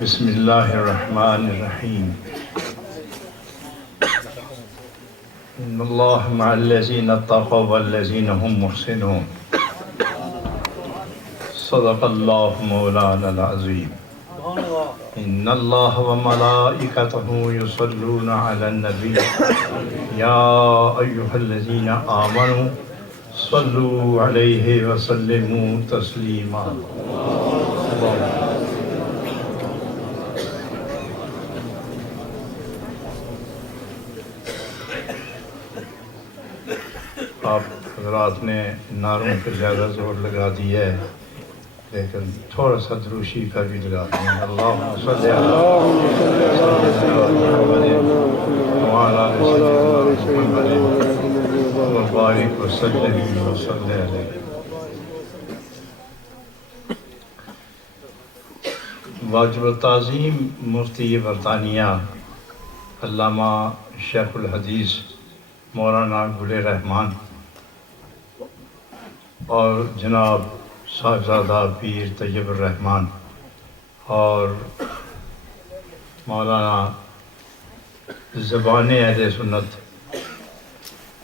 بسم اللہ الرحمن الرحیم ان اللہ مع الذین اتقوا والذین هم محسنون صدق اللہ مولانا العظیم ان اللہ وملائکتہ یصلون علی النبی یا ایہا الذین آمنوا صلوا علیہ وسلموا تسلیما آپ حضرات نے نعروں پہ زیادہ زور لگا دیا ہے لیکن تھوڑا سا دروشی کا بھی لگا دیں اللہم صلی وبارک وسلم وصلی علیہ واجب التعظیم مفتی برطانیہ علامہ شیخ الحدیث مولانا گل رحمان اور جناب صاحبزادہ پیر طیب الرحمان اور مولانا زبان اہل سنت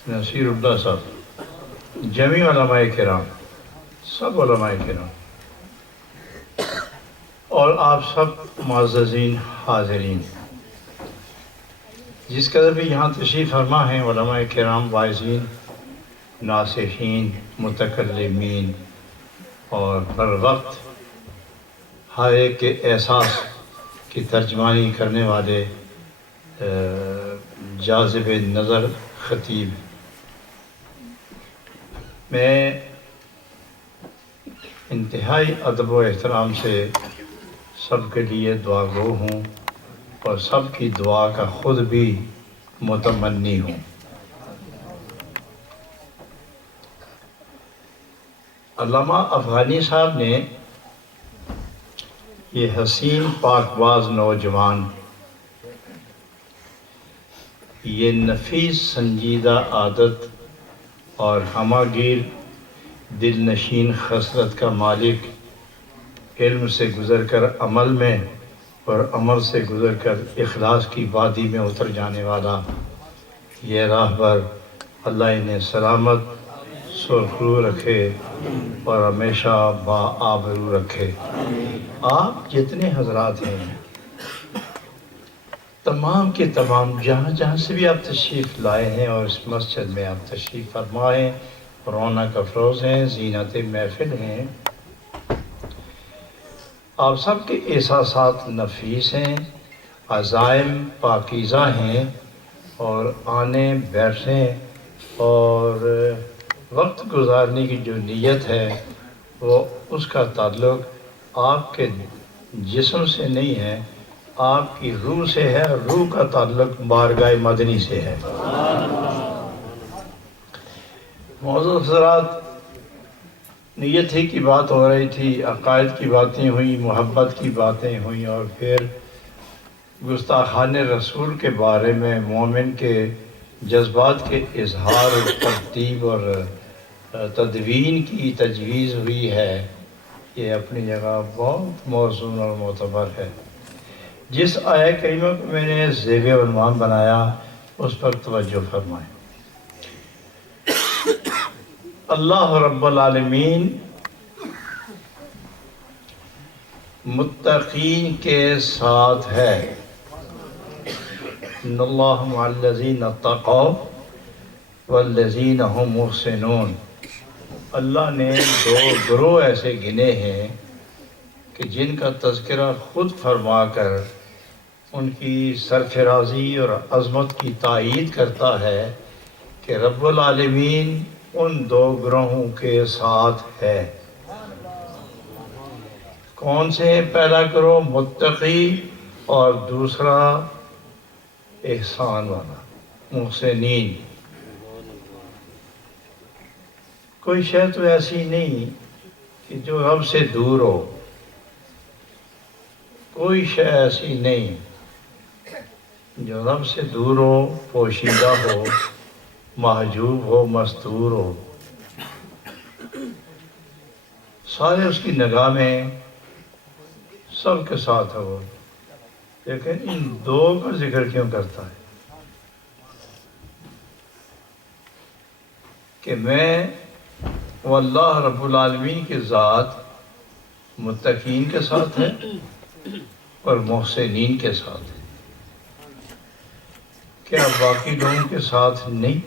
نصیر اللہ صاحب، جمیع علماء کرام، سب علماء کرام اور آپ سب معززین حاضرین، جس قدر بھی یہاں تشریف فرما ہیں علماء کرام، واعظین، ناصحین، متکلمین اور بر وقت ہر ایک کے احساس کی ترجمانی کرنے والے جاذب نظر خطیب، میں انتہائی ادب و احترام سے سب کے لیے دعا گو ہوں اور سب کی دعا کا خود بھی متمنی ہوں۔ علامہ افغانی صاحب نے یہ حسین پاک باز نوجوان، یہ نفیس سنجیدہ عادت اور ہماگیر دل نشین خصلت کا مالک، علم سے گزر کر عمل میں اور عمل سے گزر کر اخلاص کی وادی میں اتر جانے والا یہ راہبر، اللہ انہیں سلامت سرخرو رکھے اور ہمیشہ باآبرو رکھے۔ آپ جتنے حضرات ہیں، تمام کے تمام، جہاں جہاں سے بھی آپ تشریف لائے ہیں اور اس مسجد میں آپ تشریف فرمائے، رونق افروز ہیں، زینت محفل ہیں، آپ سب کے احساسات نفیس ہیں، عزائم پاکیزہ ہیں اور آنے بیٹھنے اور وقت گزارنے کی جو نیت ہے وہ اس کا تعلق آپ کے جسم سے نہیں ہے، آپ کی روح سے ہے، اور روح کا تعلق بارگاہ مدنی سے ہے۔ معزز حضرات، نیت ہی کی بات ہو رہی تھی، عقائد کی باتیں ہوئیں، محبت کی باتیں ہوئیں، اور پھر گستاخان رسول کے بارے میں مومن کے جذبات کے اظہار، ترتیب اور تدوین کی تجویز ہوئی ہے۔ یہ اپنی جگہ بہت موزون اور معتبر ہے۔ جس آیہ کریمہ کو میں نے زیب عنوان بنایا اس پر توجہ فرمائیں۔ اللہ رب العالمین متقین کے ساتھ ہے۔ ان اللہ مع الذین اتقوا والذین هم محسنون۔ اللہ نے دو گروہ ایسے گنے ہیں کہ جن کا تذکرہ خود فرما کر ان کی سرفرازی اور عظمت کی تائید کرتا ہے کہ رب العالمین ان دو گروہوں کے ساتھ ہے۔ کون سے ہیں؟ پہلا گروہ متقی اور دوسرا احسان والا، محسنین۔ کوئی شے تو ایسی نہیں کہ جو رب سے دور ہو، کوئی شے ایسی نہیں جو رب سے دور ہو، پوشیدہ ہو، محجوب ہو، مستور ہو۔ سارے اس کی نگاہ میں سب کے ساتھ ہے وہ، لیکن ان دو کا ذکر کیوں کرتا ہے کہ میں وہ اللہ رب العالمین کی ذات متقین کے ساتھ ہے اور محسنین کے ساتھ ہے، کیا باقی لوگوں کے ساتھ نہیں؟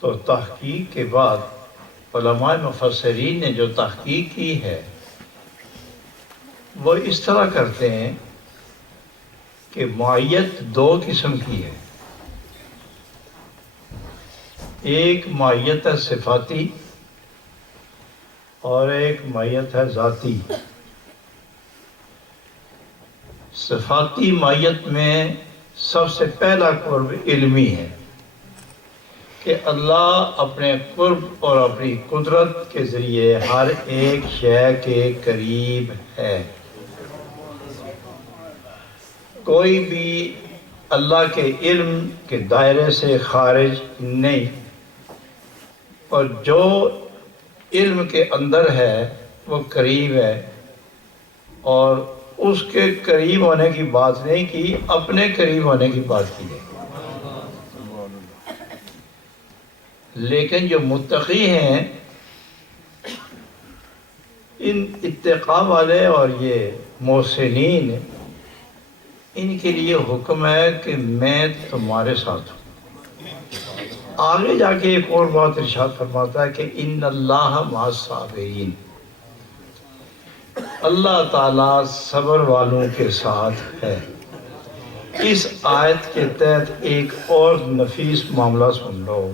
تو تحقیق کے بعد علماء مفسرین نے جو تحقیق کی ہے وہ اس طرح کرتے ہیں کہ معیت دو قسم کی ہے، ایک معیت ہے صفاتی اور ایک معیت ہے ذاتی۔ صفاتی معیت میں سب سے پہلا قرب علمی ہے کہ اللہ اپنے قرب اور اپنی قدرت کے ذریعے ہر ایک شے کے قریب ہے، کوئی بھی اللہ کے علم کے دائرے سے خارج نہیں، اور جو علم کے اندر ہے وہ قریب ہے، اور اس کے قریب ہونے کی بات نہیں کی، اپنے قریب ہونے کی بات کی ہے۔ لیکن جو متقی ہیں ان اتقاء والے اور یہ محسنین، ان کے لیے حکم ہے کہ میں تمہارے ساتھ ہوں۔ آگے جا کے ایک اور بات ارشاد فرماتا ہے کہ ان اللہ مع الصابرین، اللہ تعالیٰ صبر والوں کے ساتھ ہے۔ اس آیت کے تحت ایک اور نفیس معاملہ سن لو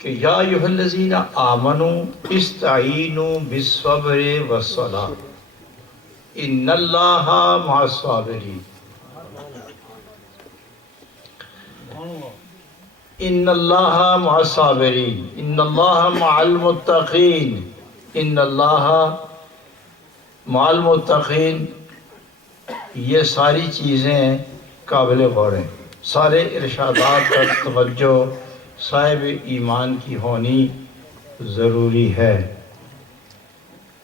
کہ یا ایھا الذین آمنوا استعینوا بالصبر والصلاۃ ان اللہ مع الصابرین، ان اللہ مع الصابرین، ان اللہ مع المتقین، ان اللہ مع المتقین، یہ ساری چیزیں قابل غور ہیں۔ سارے ارشادات پر توجہ صاحب ایمان کی ہونی ضروری ہے۔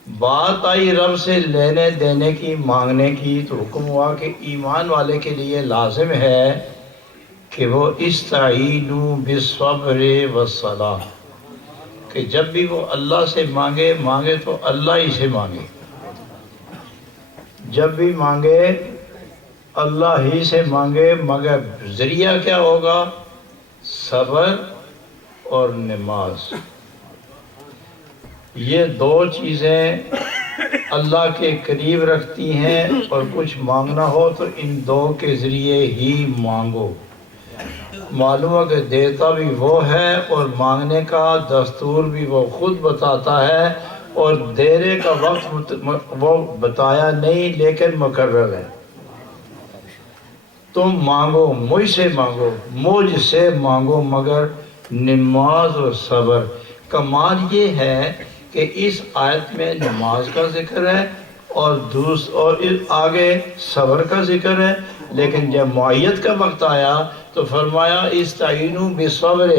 بات آئی رب سے لینے دینے کی، مانگنے کی، تو حکم ہوا کہ ایمان والے کے لیے لازم ہے کہ وہ استعینوا بالصبر والصلاۃ، کہ جب بھی وہ اللہ سے مانگے تو اللہ ہی سے مانگے، جب بھی مانگے اللہ ہی سے مانگے، مگر ذریعہ کیا ہوگا؟ صبر اور نماز۔ یہ دو چیزیں اللہ کے قریب رکھتی ہیں، اور کچھ مانگنا ہو تو ان دو کے ذریعے ہی مانگو۔ معلوم ہے کہ دیتا بھی وہ ہے اور مانگنے کا دستور بھی وہ خود بتاتا ہے، اور دینے کا وقت وہ بتایا نہیں لیکن مقرر ہے۔ تم مانگو، مجھ سے مانگو، مجھ سے مانگو، مگر نماز اور صبر۔ کمال یہ ہے کہ اس آیت میں نماز کا ذکر ہے اور آگے صبر کا ذکر ہے، لیکن جب معیت کا وقت آیا تو فرمایا استعینوا بالصبر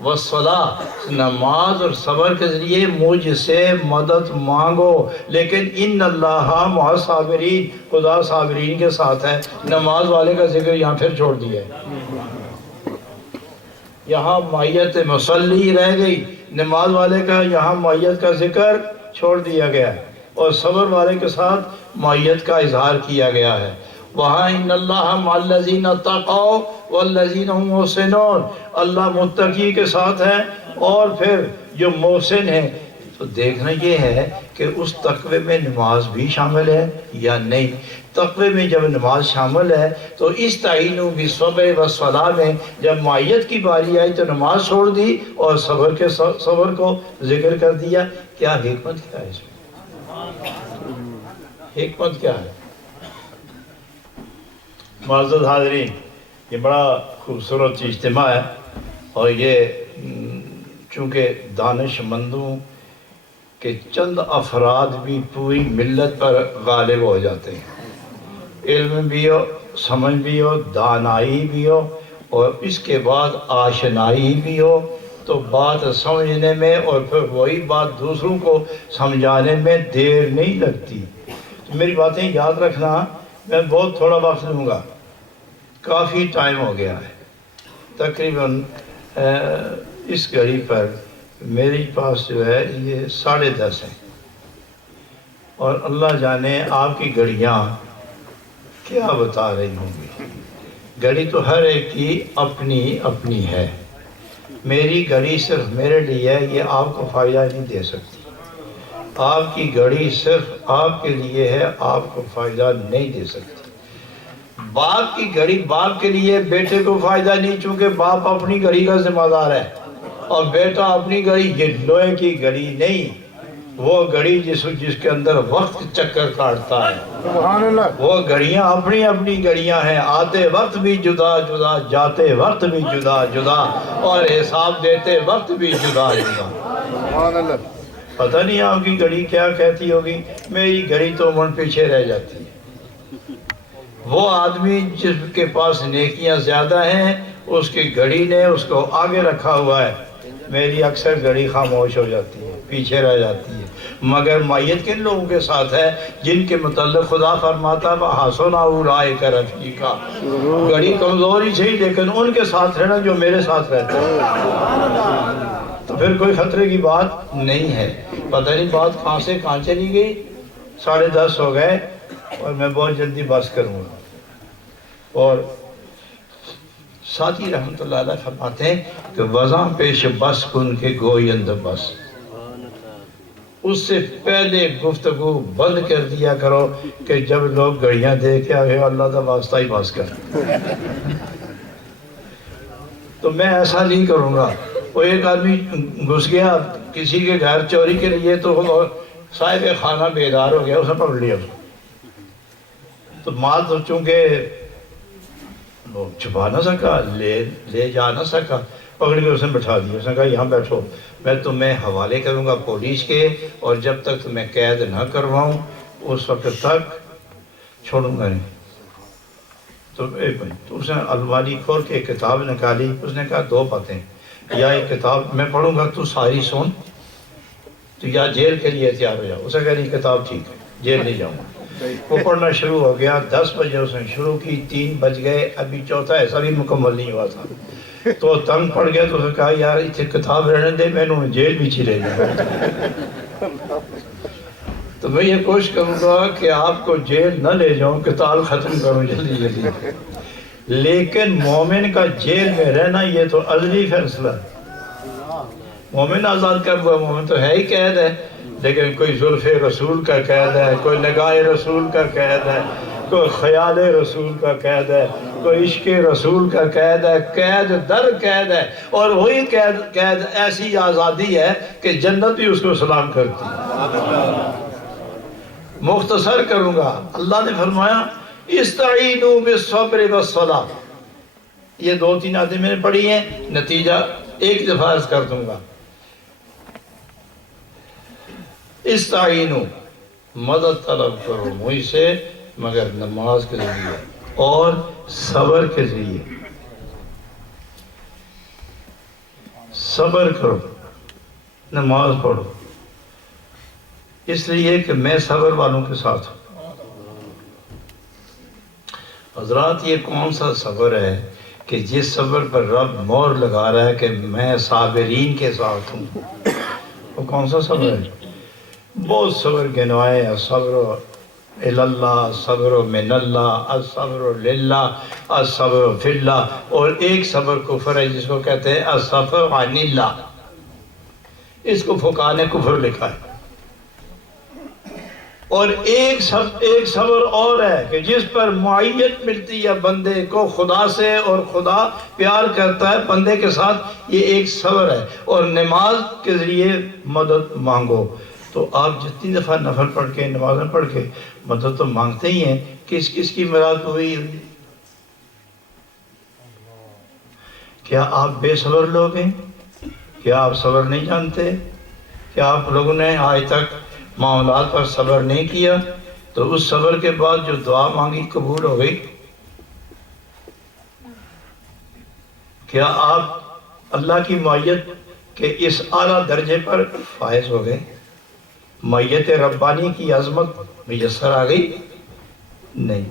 والصلاۃ، نماز اور صبر کے ذریعے مجھ سے مدد مانگو، لیکن ان اللہ مع الصابرین، خدا صابرین کے ساتھ ہے۔ نماز والے کا ذکر یہاں پھر چھوڑ دیا ہے، یہاں معیت مصلی رہ گئی، نماز والے کا یہاں معیت کا ذکر چھوڑ دیا گیا ہے، اور صبر والے کے ساتھ معیت کا اظہار کیا گیا ہے۔ وہاں ان اللہ مع الذین اتقوا والذین هم محسنون، اللہ متقی کے ساتھ ہے اور پھر جو محسن ہیں۔ تو دیکھنا یہ ہے کہ اس تقوی میں نماز بھی شامل ہے یا نہیں۔ تقوی میں جب نماز شامل ہے تو استعینوا بالصبر والصلاۃ میں جب معیت کی باری آئی تو نماز چھوڑ دی اور صبر کو ذکر کر دیا۔ کیا حکمت کیا ہے اس میں؟ حکمت کیا ہے؟ معزز حاضرین، یہ بڑا خوبصورت اجتماع ہے، اور یہ چونکہ دانش مندوں کے چند افراد بھی پوری ملت پر غالب ہو جاتے ہیں، علم بھی ہو، سمجھ بھی ہو، دانائی بھی ہو، اور اس کے بعد آشنائی بھی ہو، تو بات سمجھنے میں اور پھر وہی بات دوسروں کو سمجھانے میں دیر نہیں لگتی۔ تو میری باتیں یاد رکھنا میں بہت تھوڑا وقت لوں گا، کافی ٹائم ہو گیا ہے، تقریباً اس گھڑی پر میری پاس جو ہے یہ 10:30 ہیں، اور اللہ جانے آپ کی گھڑیاں کیا بتا رہی ہوں گی۔ گھڑی تو ہر ایک کی اپنی اپنی ہے، میری گھڑی صرف میرے لیے ہے، یہ آپ کو فائدہ نہیں دے سکتی۔ آپ کی گھڑی صرف آپ کے لیے ہے، آپ کو فائدہ نہیں دے سکتی۔ باپ کی گھڑی باپ کے لیے، بیٹے کو فائدہ نہیں، چونکہ باپ اپنی گھڑی کا ذمہ دار ہے، اور بیٹا اپنی گھڑی، یہ لوہے کی گھڑی نہیں، وہ گھڑی جس کے اندر وقت چکر کاٹتا ہے۔ سبحان اللہ۔ وہ گھڑیاں اپنی اپنی گھڑیاں ہیں، آتے وقت بھی جدا جدا، جاتے وقت بھی جدا جدا، اور حساب دیتے وقت بھی جدا جدا۔ سبحان اللہ۔ پتہ نہیں آپ کی گھڑی کیا کہتی ہوگی، میری گھڑی تو من پیچھے رہ جاتی ہے۔ وہ آدمی جس کے پاس نیکیاں زیادہ ہیں، اس کی گھڑی نے اس کو آگے رکھا ہوا ہے، میری اکثر گھڑی خاموش ہو جاتی ہے، پیچھے رہ جاتی ہے۔ مگر مائیت کن لوگوں کے ساتھ ہے؟ جن کے متعلق خدا فرماتا ہے وَحَسُنَ أُولَٰئِكَ رَفِیقًا، گھڑی کمزور ہی صحیح لیکن ان کے ساتھ رہنا جو میرے ساتھ رہتے ہیں، تو پھر کوئی خطرے کی بات نہیں ہے۔ پتہ نہیں بات کہاں سے کہاں چلی گئی، 10:30 ہو گئے، اور میں بہت جلدی بس کروں گا۔ اور ساتھی رحمت اللہ علیہ فرماتے ہیں کہ وضع پیش بس کن کے گویند بس، اس سے پہلے گفتگو بند کر دیا کرو کہ جب لوگ گھڑیاں دے کے آگے اللہ کا واسطہ ہی بس کر۔ تو میں ایسا نہیں کروں گا۔ وہ ایک آدمی گھس گیا کسی کے گھر چوری کے لیے، تو صاحب خانہ بیدار ہو گیا، اس نے پکڑ لیا اس کو، تو مال تو چونکہ وہ چھپا نہ سکا، لے جا نہ سکا، پکڑ کے اس نے بٹھا دیا، اس نے کہا یہاں بیٹھو، میں تمہیں حوالے کروں گا پولیس کے، اور جب تک تمہیں قید نہ کرواؤں اس وقت تک چھوڑوں گا نہیں۔ تو اس نے الماری کھول کے ایک کتاب نکالی، اس نے کہا 2 باتیں، یا ایک کتاب میں پڑھوں گا تو ساری سن، تو یا جیل کے لیے تیار ہو جاؤ۔ اس نے کہا نہیں کتاب ٹھیک ہے، جیل نہیں جاؤں گا۔ وہ پڑھنا شروع ہو گیا، 10 بجے اس نے شروع کی، 3 بج گئے، ابھی چوتھا ایسا بھی مکمل نہیں ہوا تھا، تو تنگ پڑ گیا، تو اس نے کہا یار اتنے کتاب رہنے دے، میں انہوں نے جیل بھی چلے جاؤں۔ تو میں یہ کوشش کروں گا کہ آپ کو جیل نہ لے جاؤں، کتاب ختم کروں جلدی جلدی۔ لیکن مومن کا جیل میں رہنا یہ تو ازلی فیصلہ ہے۔ مومن آزاد کر ہوا، مومن تو ہے ہی قید ہے، لیکن کوئی زلف رسول کا قید ہے، کوئی نگاہ رسول کا قید ہے، کوئی خیال رسول کا قید ہے، کوئی عشق رسول کا قید ہے، قید در قید ہے، اور وہی قید ایسی آزادی ہے کہ جنت بھی اس کو سلام کرتی ہے۔ مختصر کروں گا، اللہ نے فرمایا استعینوا بالصبر والصلاۃ، یہ 2-3 آیتیں میں نے پڑھی ہیں، نتیجہ ایک دفعہ عرض کر دوں گا۔ استعینوا، مدد طلب کرو مجھ سے، مگر نماز کے ذریعے اور صبر کے ذریعے۔ صبر کرو، نماز پڑھو، اس لیے کہ میں صبر والوں کے ساتھ ہوں۔ حضرات یہ کون سا صبر ہے کہ جس صبر پر رب مور لگا رہا ہے کہ میں صابرین کے ساتھ ہوں، وہ کون سا صبر ہے؟ بہت صبر گنوائے، الصبر اللہ، الصبر من اللہ، الصبر للہ، الصبر فی اللہ، اور ایک صبر کفر ہے جس کو کہتے ہیں الصبر عن اللہ، اس کو فقہاء نے کفر لکھا ہے۔ اور ایک صبر اور ہے کہ جس پر معیت ملتی ہے بندے کو خدا سے، اور خدا پیار کرتا ہے بندے کے ساتھ، یہ ایک صبر ہے۔ اور نماز کے ذریعے مدد مانگو، تو آپ جتنی دفعہ نفل پڑھ کے، نمازیں پڑھ کے مدد تو مانگتے ہی ہیں، کس کس کی مراد ہوئی؟ کیا آپ بے صبر لوگ ہیں؟ کیا آپ صبر نہیں جانتے؟ کیا آپ لوگوں نے آج تک معاملات پر صبر نہیں کیا؟ تو اس صبر کے بعد جو دعا مانگی قبول ہو گئی؟ کیا آپ اللہ کی معیت کے اس اعلیٰ درجے پر فائز ہو گئے؟ معیت ربانی کی عظمت میسر آ گئی؟ نہیں۔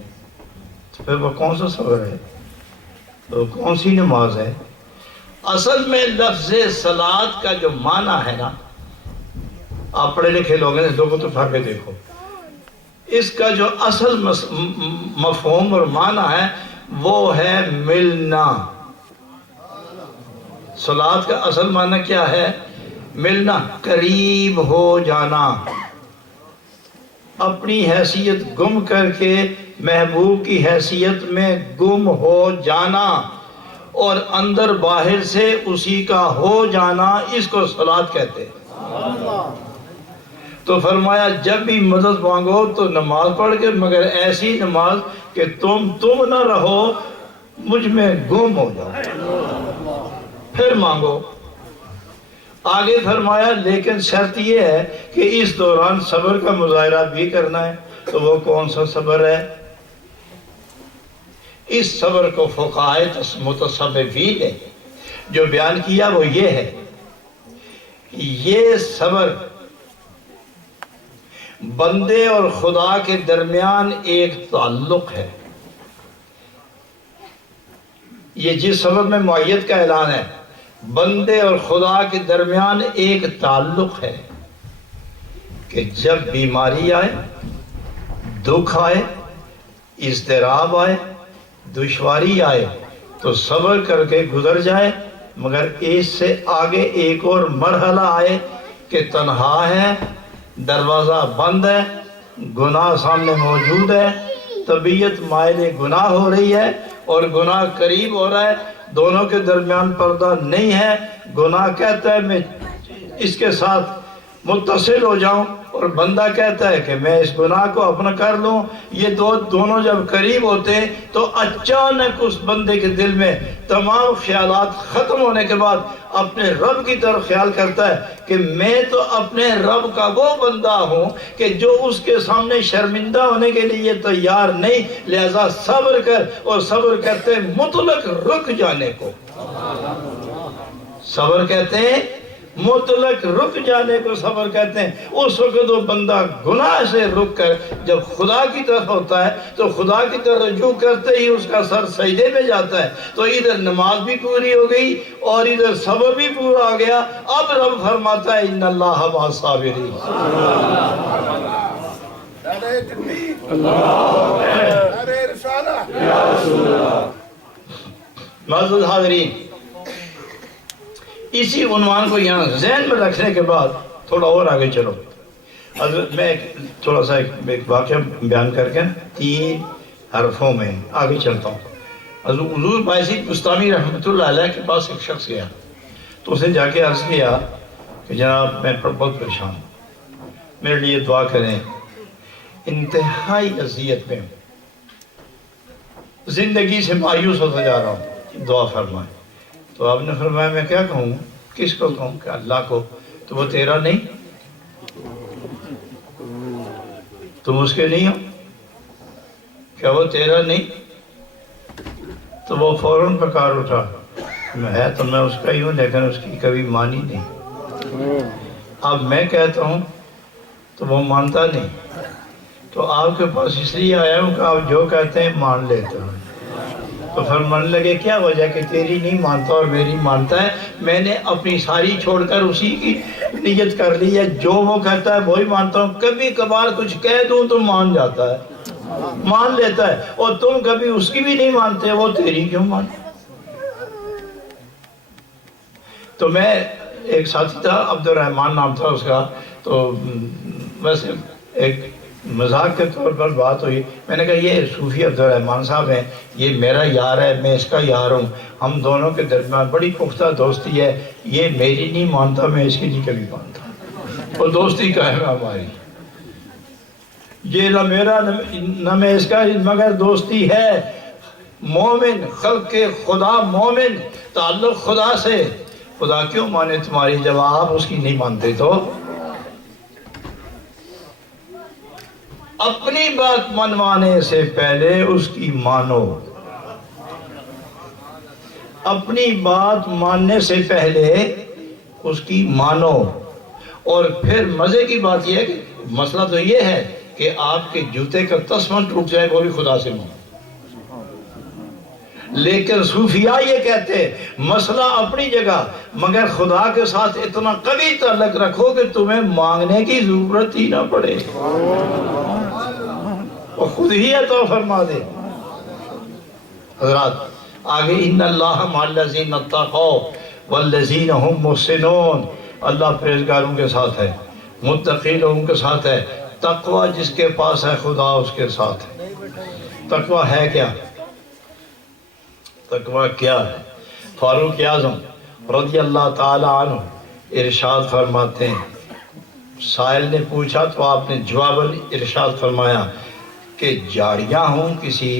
پھر وہ کون سا صبر ہے؟ تو کون سی نماز ہے؟ اصل میں لفظ صلاۃ کا جو معنی ہے نا، آپ پڑھے لکھے لوگ ہیں، دو کو تو پڑھ کے دیکھو، اس کا جو اصل مفہوم اور معنی ہے وہ ہے ملنا۔ صلاۃ کا اصل معنی کیا ہے؟ ملنا، قریب ہو جانا، اپنی حیثیت گم کر کے محبوب کی حیثیت میں گم ہو جانا اور اندر باہر سے اسی کا ہو جانا، اس کو صلاۃ کہتے ہیں۔ تو فرمایا جب بھی مدد مانگو تو نماز پڑھ کے، مگر ایسی نماز کہ تم نہ رہو، مجھ میں گم ہو جاؤ، پھر مانگو۔ آگے فرمایا لیکن شرط یہ ہے کہ اس دوران صبر کا مظاہرہ بھی کرنا ہے۔ تو وہ کون سا صبر ہے؟ اس صبر کو فقہائے متصوفین نے جو بیان کیا وہ یہ ہے، یہ صبر بندے اور خدا کے درمیان ایک تعلق ہے۔ یہ جس صبر میں معیت کا اعلان ہے، بندے اور خدا کے درمیان ایک تعلق ہے کہ جب بیماری آئے، دکھ آئے، اضطراب آئے، دشواری آئے تو صبر کر کے گزر جائے، مگر اس سے آگے ایک اور مرحلہ آئے کہ تنہا ہے، دروازہ بند ہے، گناہ سامنے موجود ہے، طبیعت مائل گناہ ہو رہی ہے اور گناہ قریب ہو رہا ہے، دونوں کے درمیان پردہ نہیں ہے، گناہ کہتا ہے میں اس کے ساتھ متصل ہو جاؤں اور بندہ کہتا ہے کہ میں اس گناہ کو اپنا کر لوں۔ یہ دونوں جب قریب ہوتے ہیں تو اچانک اس بندے کے دل میں تمام خیالات ختم ہونے کے بعد اپنے رب کی طرف خیال کرتا ہے کہ میں تو اپنے رب کا وہ بندہ ہوں کہ جو اس کے سامنے شرمندہ ہونے کے لیے تیار نہیں، لہذا صبر کر، اور صبر کہتے ہیں مطلق رک جانے کو۔ صبر کہتے ہیں مطلق رک جانے کو صبر کہتے ہیں۔ اس وقت وہ بندہ گناہ سے رک کر جب خدا کی طرف ہوتا ہے تو خدا کی طرف رجوع کرتے ہی اس کا سر سجدے میں جاتا ہے، تو ادھر نماز بھی پوری ہو گئی اور ادھر صبر بھی پورا ہو گیا۔ اب رب فرماتا ہے ان اللہ مع الصابرین۔ معزز حاضرین، اسی عنوان کو یہاں ذہن میں رکھنے کے بعد تھوڑا اور آگے چلو۔ حضرت میں تھوڑا سا ایک واقعہ بیان کر کے 3 حرفوں میں آگے چلتا ہوں۔ حضور بایزید بستامی رحمۃ اللہ علیہ کے پاس ایک شخص گیا تو اسے جا کے عرض کیا کہ جناب میں بہت پریشان ہوں، میرے لیے دعا کریں، انتہائی اذیت میں ہوں، زندگی سے مایوس ہوتا جا رہا ہوں، دعا فرمائیں۔ تو آپ نے فرمایا میں کیا کہوں؟ کس کو کہوں؟ کہ اللہ کو۔ تو وہ تیرا نہیں، تم اس کے نہیں ہو؟ کیا وہ تیرا نہیں؟ تو وہ فوراً پکار اٹھا، میں ہے تو میں اس کا ہی ہوں لیکن اس کی کبھی مانی نہیں۔ اب میں کہتا ہوں تو وہ مانتا نہیں، تو آپ کے پاس اس لیے آیا ہوں کہ آپ جو کہتے ہیں مان لیتے ہو۔ تو فرمانے لگے کیا وجہ کہ تیری نہیں مانتا اور میری مانتا ہے؟ میں نے اپنی ساری چھوڑ کر اسی کی نیت کر لی ہے، جو وہ کہتا ہے وہی مانتا ہوں۔ کبھی کبھار کچھ کہہ دوں تو مان جاتا ہے، مان لیتا ہے، اور تم کبھی اس کی بھی نہیں مانتے، وہ تیری کیوں مانتے؟ تو میں ایک ساتھی تھا، عبد الرحمن نام تھا اس کا، تو ویسے ایک مذاق کے طور پر بات ہوئی، میں نے کہا یہ صوفی عبد الرحمن صاحب ہیں، یہ میرا یار ہے، میں اس کا یار ہوں، ہم دونوں کے درمیان بڑی پختہ دوستی ہے، یہ میری نہیں مانتا، میں اس کی نہیں کبھی مانتا، اور دوستی کا ہے ہماری، یہ نہ میرا نہ میں اس کا، مگر دوستی ہے۔ مومن خلق خدا، مومن تعلق خدا سے، خدا کیوں مانے تمہاری جب آپ اس کی نہیں مانتے؟ تو اپنی بات منوانے سے پہلے اس کی مانو، اپنی بات ماننے سے پہلے اس کی مانو۔ اور پھر مزے کی بات یہ ہے کہ مسئلہ تو یہ ہے کہ آپ کے جوتے کا تسمہ ٹوٹ جائے وہ بھی خدا سے مانو۔ لیکن صوفیاء یہ کہتے ہیں مسئلہ اپنی جگہ، مگر خدا کے ساتھ اتنا قوی تعلق رکھو کہ تمہیں مانگنے کی ضرورت ہی نہ پڑے، وہ خود ہی عطا فرما دے۔ حضرات آگے ان اللہ مع الذین اتقوا والذین هم محسنون، اللہ پرہیزگاروں کے ساتھ ہے، متقی لوگوں کے ساتھ ہے۔ تقوی جس کے پاس ہے خدا اس کے ساتھ ہے۔ تقوی ہے کیا؟ تقوی کیا ہے؟ فاروق اعظم رضی اللہ تعالی عنہ ارشاد فرماتے ہیں، سائل نے پوچھا تو آپ نے جواب ارشاد فرمایا کہ جھاڑیاں ہوں کسی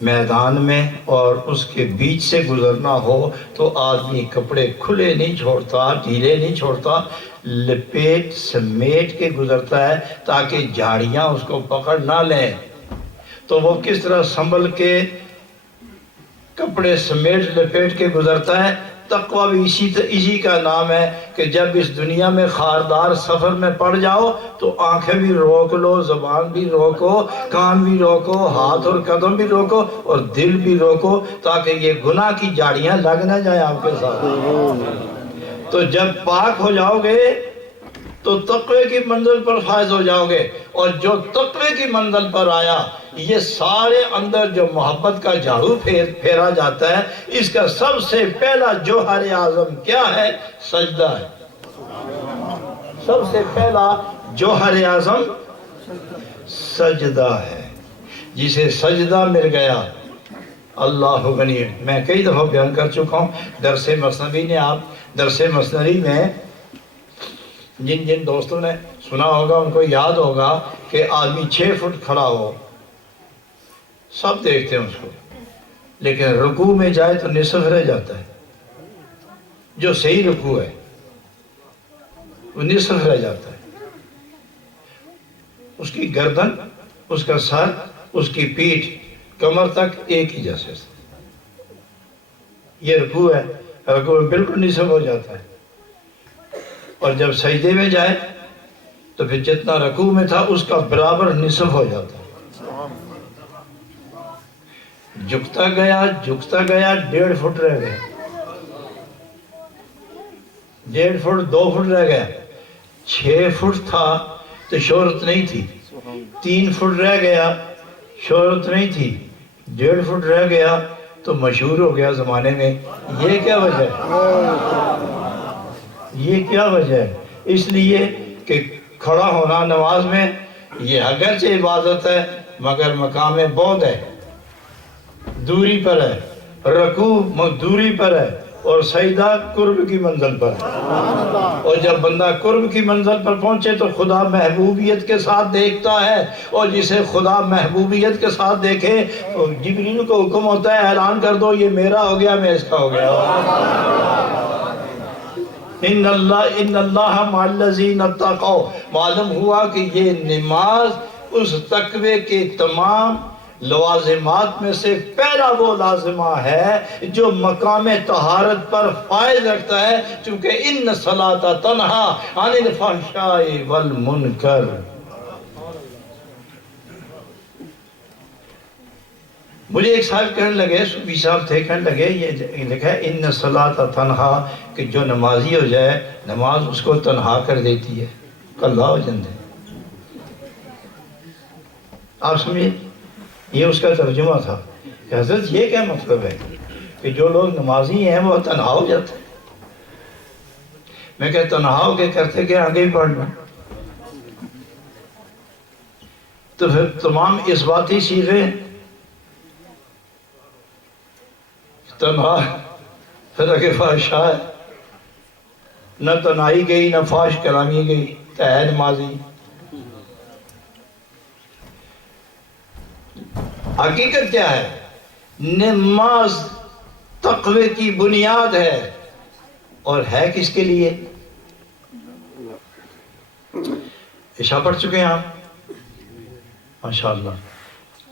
میدان میں اور اس کے بیچ سے گزرنا ہو تو آدمی کپڑے کھلے نہیں چھوڑتا، ڈھیلے نہیں چھوڑتا، لپیٹ سمیٹ کے گزرتا ہے تاکہ جھاڑیاں اس کو پکڑ نہ لیں۔ تو وہ کس طرح سنبھل کے کپڑے سمیٹ لپیٹ کے گزرتا ہے، تقوی بھی اسی کا نام ہے کہ جب اس دنیا میں خاردار سفر میں پڑ جاؤ تو آنکھیں بھی روک لو، زبان بھی روکو، کان بھی روکو، ہاتھ اور قدم بھی روکو اور دل بھی روکو تاکہ یہ گناہ کی جھاڑیاں لگ نہ جائیں آپ کے ساتھ۔ تو جب پاک ہو جاؤ گے تو تقوی کی منزل پر فائز ہو جاؤ گے، اور جو تقوی کی منزل پر آیا یہ سارے اندر جو محبت کا جھاڑو پھیرا جاتا ہے، اس کا سب سے پہلا جوہر اعظم کیا ہے؟ سجدہ ہے۔ سب سے پہلا جوہر اعظم سجدہ ہے۔ جسے سجدہ مل گیا اللہ غنی۔ میں کئی دفعہ بیان کر چکا ہوں درس مثنوی نے، آپ درس مثنوی میں جن دوستوں نے سنا ہوگا ان کو یاد ہوگا کہ آدمی 6 فٹ کھڑا ہو، سب دیکھتے ہیں اس کو، لیکن رکوع میں جائے تو نصف رہ جاتا ہے۔ جو صحیح رکوع ہے وہ نصف رہ جاتا ہے۔ اس کی گردن، اس کا سر، اس کی پیٹھ، کمر تک ایک ہی جیسے، یہ رکوع ہے، رکوع میں بالکل نصف ہو جاتا ہے۔ اور جب سجدے میں جائے تو پھر جتنا رکوع میں تھا اس کا برابر نصف ہو جاتا ہے۔ جھکتا گیا 1.5 فٹ رہ گیا، 1.5 فٹ 2 فٹ رہ گیا، 6 فٹ تھا تو شہرت نہیں تھی، 3 فٹ رہ گیا شہرت نہیں تھی، 1.5 فٹ رہ گیا تو مشہور ہو گیا زمانے میں۔ یہ کیا وجہ ہے؟ یہ کیا وجہ ہے؟ اس لیے کہ کھڑا ہونا نماز میں یہ اگرچہ عبادت ہے مگر مقام بعد ہے، دوری پر ہے، رکوع دوری پر ہے اور سجدہ قرب کی منزل پر ہے۔ اور جب بندہ قرب کی منزل پر پہنچے تو خدا محبوبیت کے ساتھ دیکھتا ہے، اور جسے خدا محبوبیت کے ساتھ دیکھے جبریل کو حکم ہوتا ہے اعلان کر دو یہ میرا ہو گیا، میں اس کا ہو گیا۔ ان اللہ مع الذین اتقوا، معلوم ہوا کہ یہ نماز اس تقوی کے تمام لوازمات میں سے پہلا وہ لازمہ ہے جو مقام طہارت پر فائز رکھتا ہے، چونکہ ان الصلاۃ تنہی عن الفحشاء والمنکر۔ مجھے ایک صاحب کہنے لگے، صوفی صاحب تھے، کہنے لگے یہ لکھا ہے ان الصلاۃ تنہی، کہ جو نمازی ہو جائے نماز اس کو تنہا کر دیتی ہے، کلا ہو جاندے۔ آپ سمجھے، یہ اس کا ترجمہ تھا کہ حضرت یہ کیا مطلب ہے کہ جو لوگ نمازی ہیں وہ تنہا ہو جاتے ہیں؟ میں کہتا تنہا ہو کے کرتے کہ آگے ہی پڑھنا، تو پھر تمام اس باتی چیزیں تنہا پھر اگر فحشاء ہے، نہ تنہائی گئی نہ فحش کلامی گئی، ہے نمازی۔ حقیقت کیا ہے؟ نماز تقوی کی بنیاد ہے، اور ہے کس کے لیے؟ عشاء پڑھ چکے ہیں آپ ماشاءاللہ،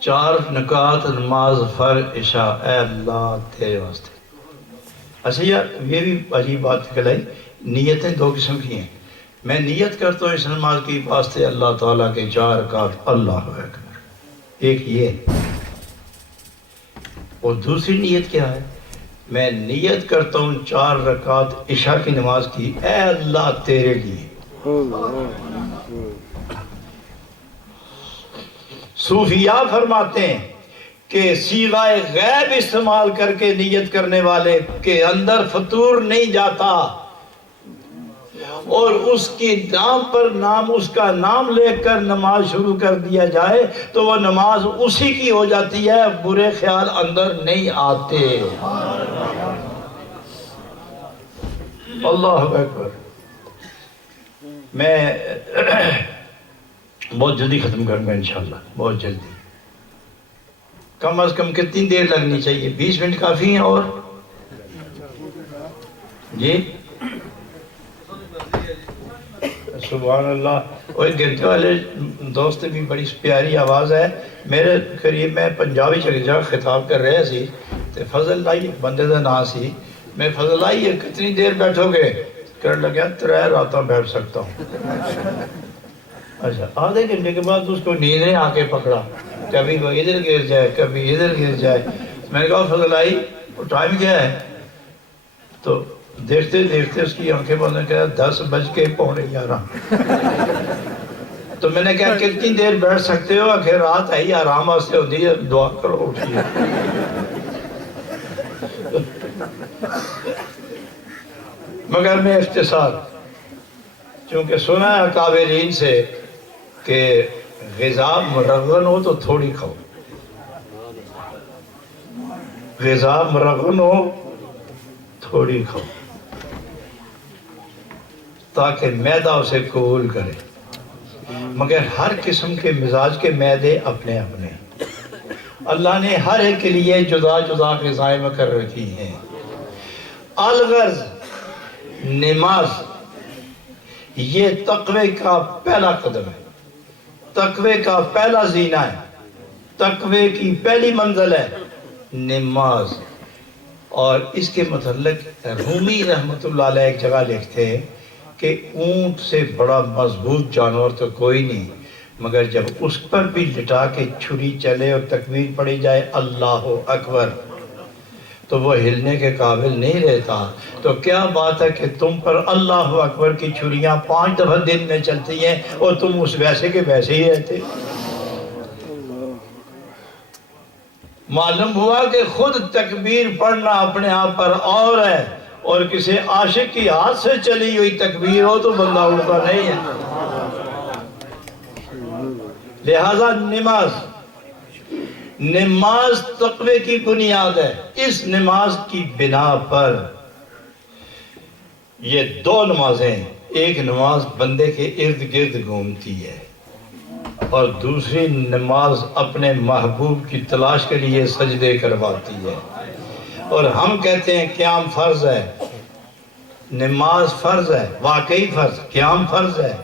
4 رکعات نماز فرض عشاء، اے اللہ تیرے واسطے۔ اچھا یار یہ بھی عجیب بات کہلائی، نیتیں 2 قسم کی ہیں۔ میں نیت کرتا ہوں اس نماز کی واسطے اللہ تعالیٰ کے 4 رکعات، اللہ اکبر، ایک یہ، اور دوسری نیت کیا ہے؟ میں نیت کرتا ہوں 4 رکعت عشاء کی نماز کی، اے اللہ تیرے لیے۔ صوفیاء فرماتے ہیں کہ صیغہ غیب استعمال کر کے نیت کرنے والے کے اندر فطور نہیں جاتا، اور اس کی نام پر نام، اس کا نام لے کر نماز شروع کر دیا جائے تو وہ نماز اسی کی ہو جاتی ہے، برے خیال اندر نہیں آتے۔ اللہ اکبر۔ میں بہت جلدی ختم کروں گا انشاءاللہ، بہت جلدی۔ کم از کم کتنی دیر لگنی چاہیے؟ 20 منٹ کافی ہیں؟ اور جی سبحان اللہ۔ اور گرجے والے دوست بھی بڑی پیاری آواز ہے میرے قریب، میں پنجابی چرجا خطاب کر رہے سی تے فضل لائی بندے دا نا سی، میں فضل لائی کتنی دیر بیٹھو گے؟ کرنے لگا 3 راتاں بیٹھ سکتا ہوں۔ اچھا آدھے گھنٹے کے بعد اس کو نیند نے آ کے پکڑا، کبھی وہ ادھر گر جائے کبھی ادھر گر جائے۔ میں نے کہا فضل آئی وہ ٹائم کیا ہے؟ تو دیکھتے دیکھتے اس کی آنکھیں بند نے کہا 10:11۔ تو میں نے کہا کتنی دیر بیٹھ سکتے ہو؟ کہ رات ہے ہی آرام واسطے ہوتی ہے، دعا کرو اٹھیے۔ مگر میں اختصار، چونکہ سنا ہے قابلین سے کہ غذا مرغن ہو تو تھوڑی کھاؤ، غذا مرغن ہو تھوڑی کھاؤ تاکہ معدہ اسے قبول کرے، مگر ہر قسم کے مزاج کے معدے اپنے اپنے، اللہ نے ہر ایک کے لیے جدا جدا غذائیں مقرر رکھی ہیں۔ الغرض نماز یہ تقوی کا پہلا قدم ہے، تقوی کا پہلا زینہ ہے، تقوی کی پہلی منزل ہے نماز۔ اور اس کے متعلق رومی رحمت اللہ علیہ ایک جگہ لکھتے ہیں کہ اونٹ سے بڑا مضبوط جانور تو کوئی نہیں، مگر جب اس پر بھی لٹا کے چھری چلے اور تکبیر پڑھی جائے اللہ اکبر تو وہ ہلنے کے قابل نہیں رہتا۔ تو کیا بات ہے کہ تم پر اللہ اکبر کی چھریاں 5 دفعہ دن میں چلتی ہیں اور تم اس ویسے کے ویسے ہی رہتے۔ معلوم ہوا کہ خود تکبیر پڑھنا اپنے آپ پر اور ہے، اور کسی عاشق کی ہاتھ سے چلی ہوئی تکبیر ہو تو بندہ اڑتا نہیں ہے۔ لہذا نماز تقوی کی بنیاد ہے۔ اس نماز کی بنا پر یہ 2 نمازیں، ایک نماز بندے کے ارد گرد گھومتی ہے اور دوسری نماز اپنے محبوب کی تلاش کے لیے سجدے کرواتی ہے۔ اور ہم کہتے ہیں قیام فرض ہے، نماز فرض ہے، واقعی فرض، قیام فرض ہے،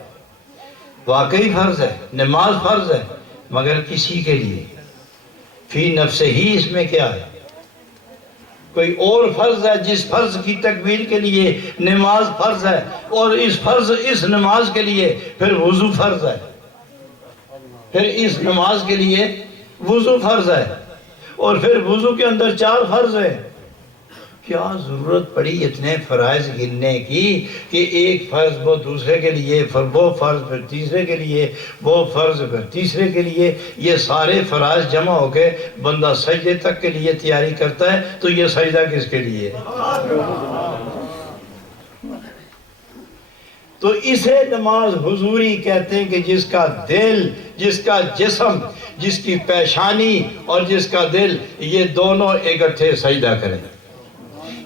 واقعی فرض ہے، نماز فرض ہے، مگر کسی کے لیے فی نفس ہی اس میں کیا ہے؟ کوئی اور فرض ہے جس فرض کی تکمیل کے لیے نماز فرض ہے، اور اس نماز کے لیے پھر وضو فرض ہے، پھر اس نماز کے لیے وضو فرض ہے، اور پھر وضو کے اندر 4 فرض ہے۔ کیا ضرورت پڑی اتنے فرائض گننے کی کہ ایک فرض وہ دوسرے کے لیے، پھر وہ فرض پھر تیسرے کے لیے، وہ فرض پھر تیسرے کے لیے؟ یہ سارے فرائض جمع ہو کے بندہ سجدے تک کے لیے تیاری کرتا ہے، تو یہ سجدہ کس کے لیے؟ تو اسے نماز حضوری کہتے ہیں کہ جس کا دل، جس کا جسم، جس کی پیشانی اور جس کا دل، یہ دونوں اکٹھے سجدہ کریں۔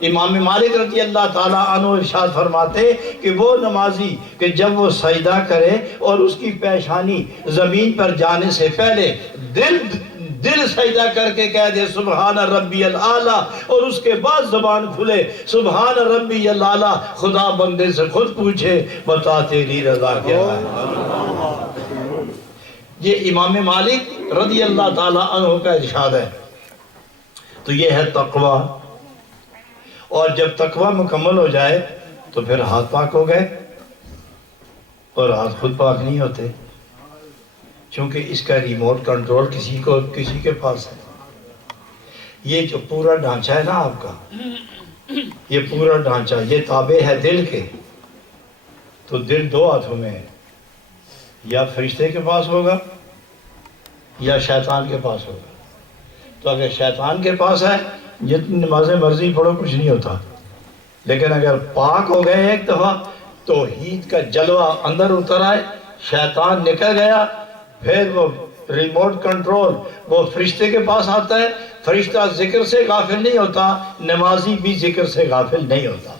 امام مالک رضی اللہ تعالیٰ عنہ ارشاد فرماتے کہ وہ نمازی کہ جب وہ سجدہ کرے اور اس کی پیشانی زمین پر جانے سے پہلے دل سجدہ کر کے کہہ دے سبحان ربی الاعلیٰ، اور اس کے بعد زبان کھلے سبحان ربی الاعلیٰ، خدا بندے سے خود پوچھے بتا تیری رضا کیا ہے۔ یہ امام مالک رضی اللہ تعالیٰ عنہ کا ارشاد ہے۔ تو یہ ہے تقوی۔ اور جب تقوی مکمل ہو جائے تو پھر ہاتھ پاک ہو گئے، اور ہاتھ خود پاک نہیں ہوتے، چونکہ اس کا ریموٹ کنٹرول کسی کے پاس ہے۔ یہ جو پورا ڈھانچہ ہے نا آپ کا، یہ پورا ڈھانچہ یہ تابع ہے دل کے، تو دل دو ہاتھوں میں ہے، یا فرشتے کے پاس ہوگا یا شیطان کے پاس ہوگا۔ تو اگر شیطان کے پاس ہے جتنی نمازیں مرضی پڑھو کچھ نہیں ہوتا، لیکن اگر پاک ہو گئے ایک دفعہ توحید کا جلوہ اندر اتر آئے، شیطان نکل گیا، پھر وہ ریموٹ کنٹرول وہ فرشتے کے پاس آتا ہے۔ فرشتہ ذکر سے غافل نہیں ہوتا، نمازی بھی ذکر سے غافل نہیں ہوتا۔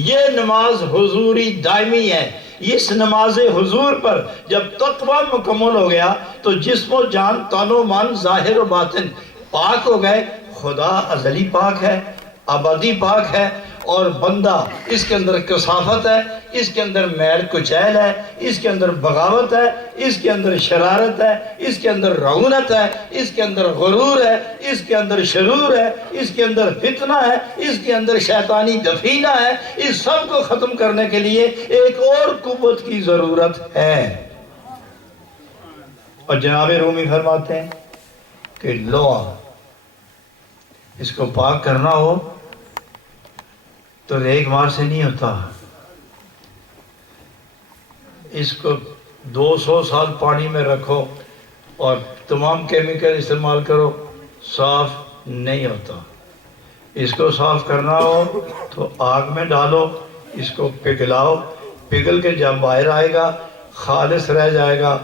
یہ نماز حضوری دائمی ہے۔ اس نماز حضور پر جب تقوی مکمل ہو گیا تو جسم و جان، تن و من، ظاہر و باطن پاک ہو گئے۔ خدا ازلی پاک ہے، ابدی پاک ہے، اور بندہ اس کے اندر کثافت ہے، اس کے اندر میل کچیل ہے، اس کے اندر بغاوت ہے، اس کے اندر شرارت ہے، اس کے اندر رعونت ہے، اس کے اندر غرور ہے، اس کے اندر شرور ہے، اس کے اندر فتنہ ہے، اس کے اندر شیطانی دفینہ ہے۔ اس سب کو ختم کرنے کے لیے ایک اور قوت کی ضرورت ہے۔ اور جناب رومی فرماتے ہیں کہ لوح اس کو پاک کرنا ہو تو ریگ مار سے نہیں ہوتا، اس کو 200 سال پانی میں رکھو اور تمام کیمیکل استعمال کرو، صاف نہیں ہوتا۔ اس کو صاف کرنا ہو تو آگ میں ڈالو، اس کو پگھلاؤ، پگھل کے جب باہر آئے گا خالص رہ جائے گا،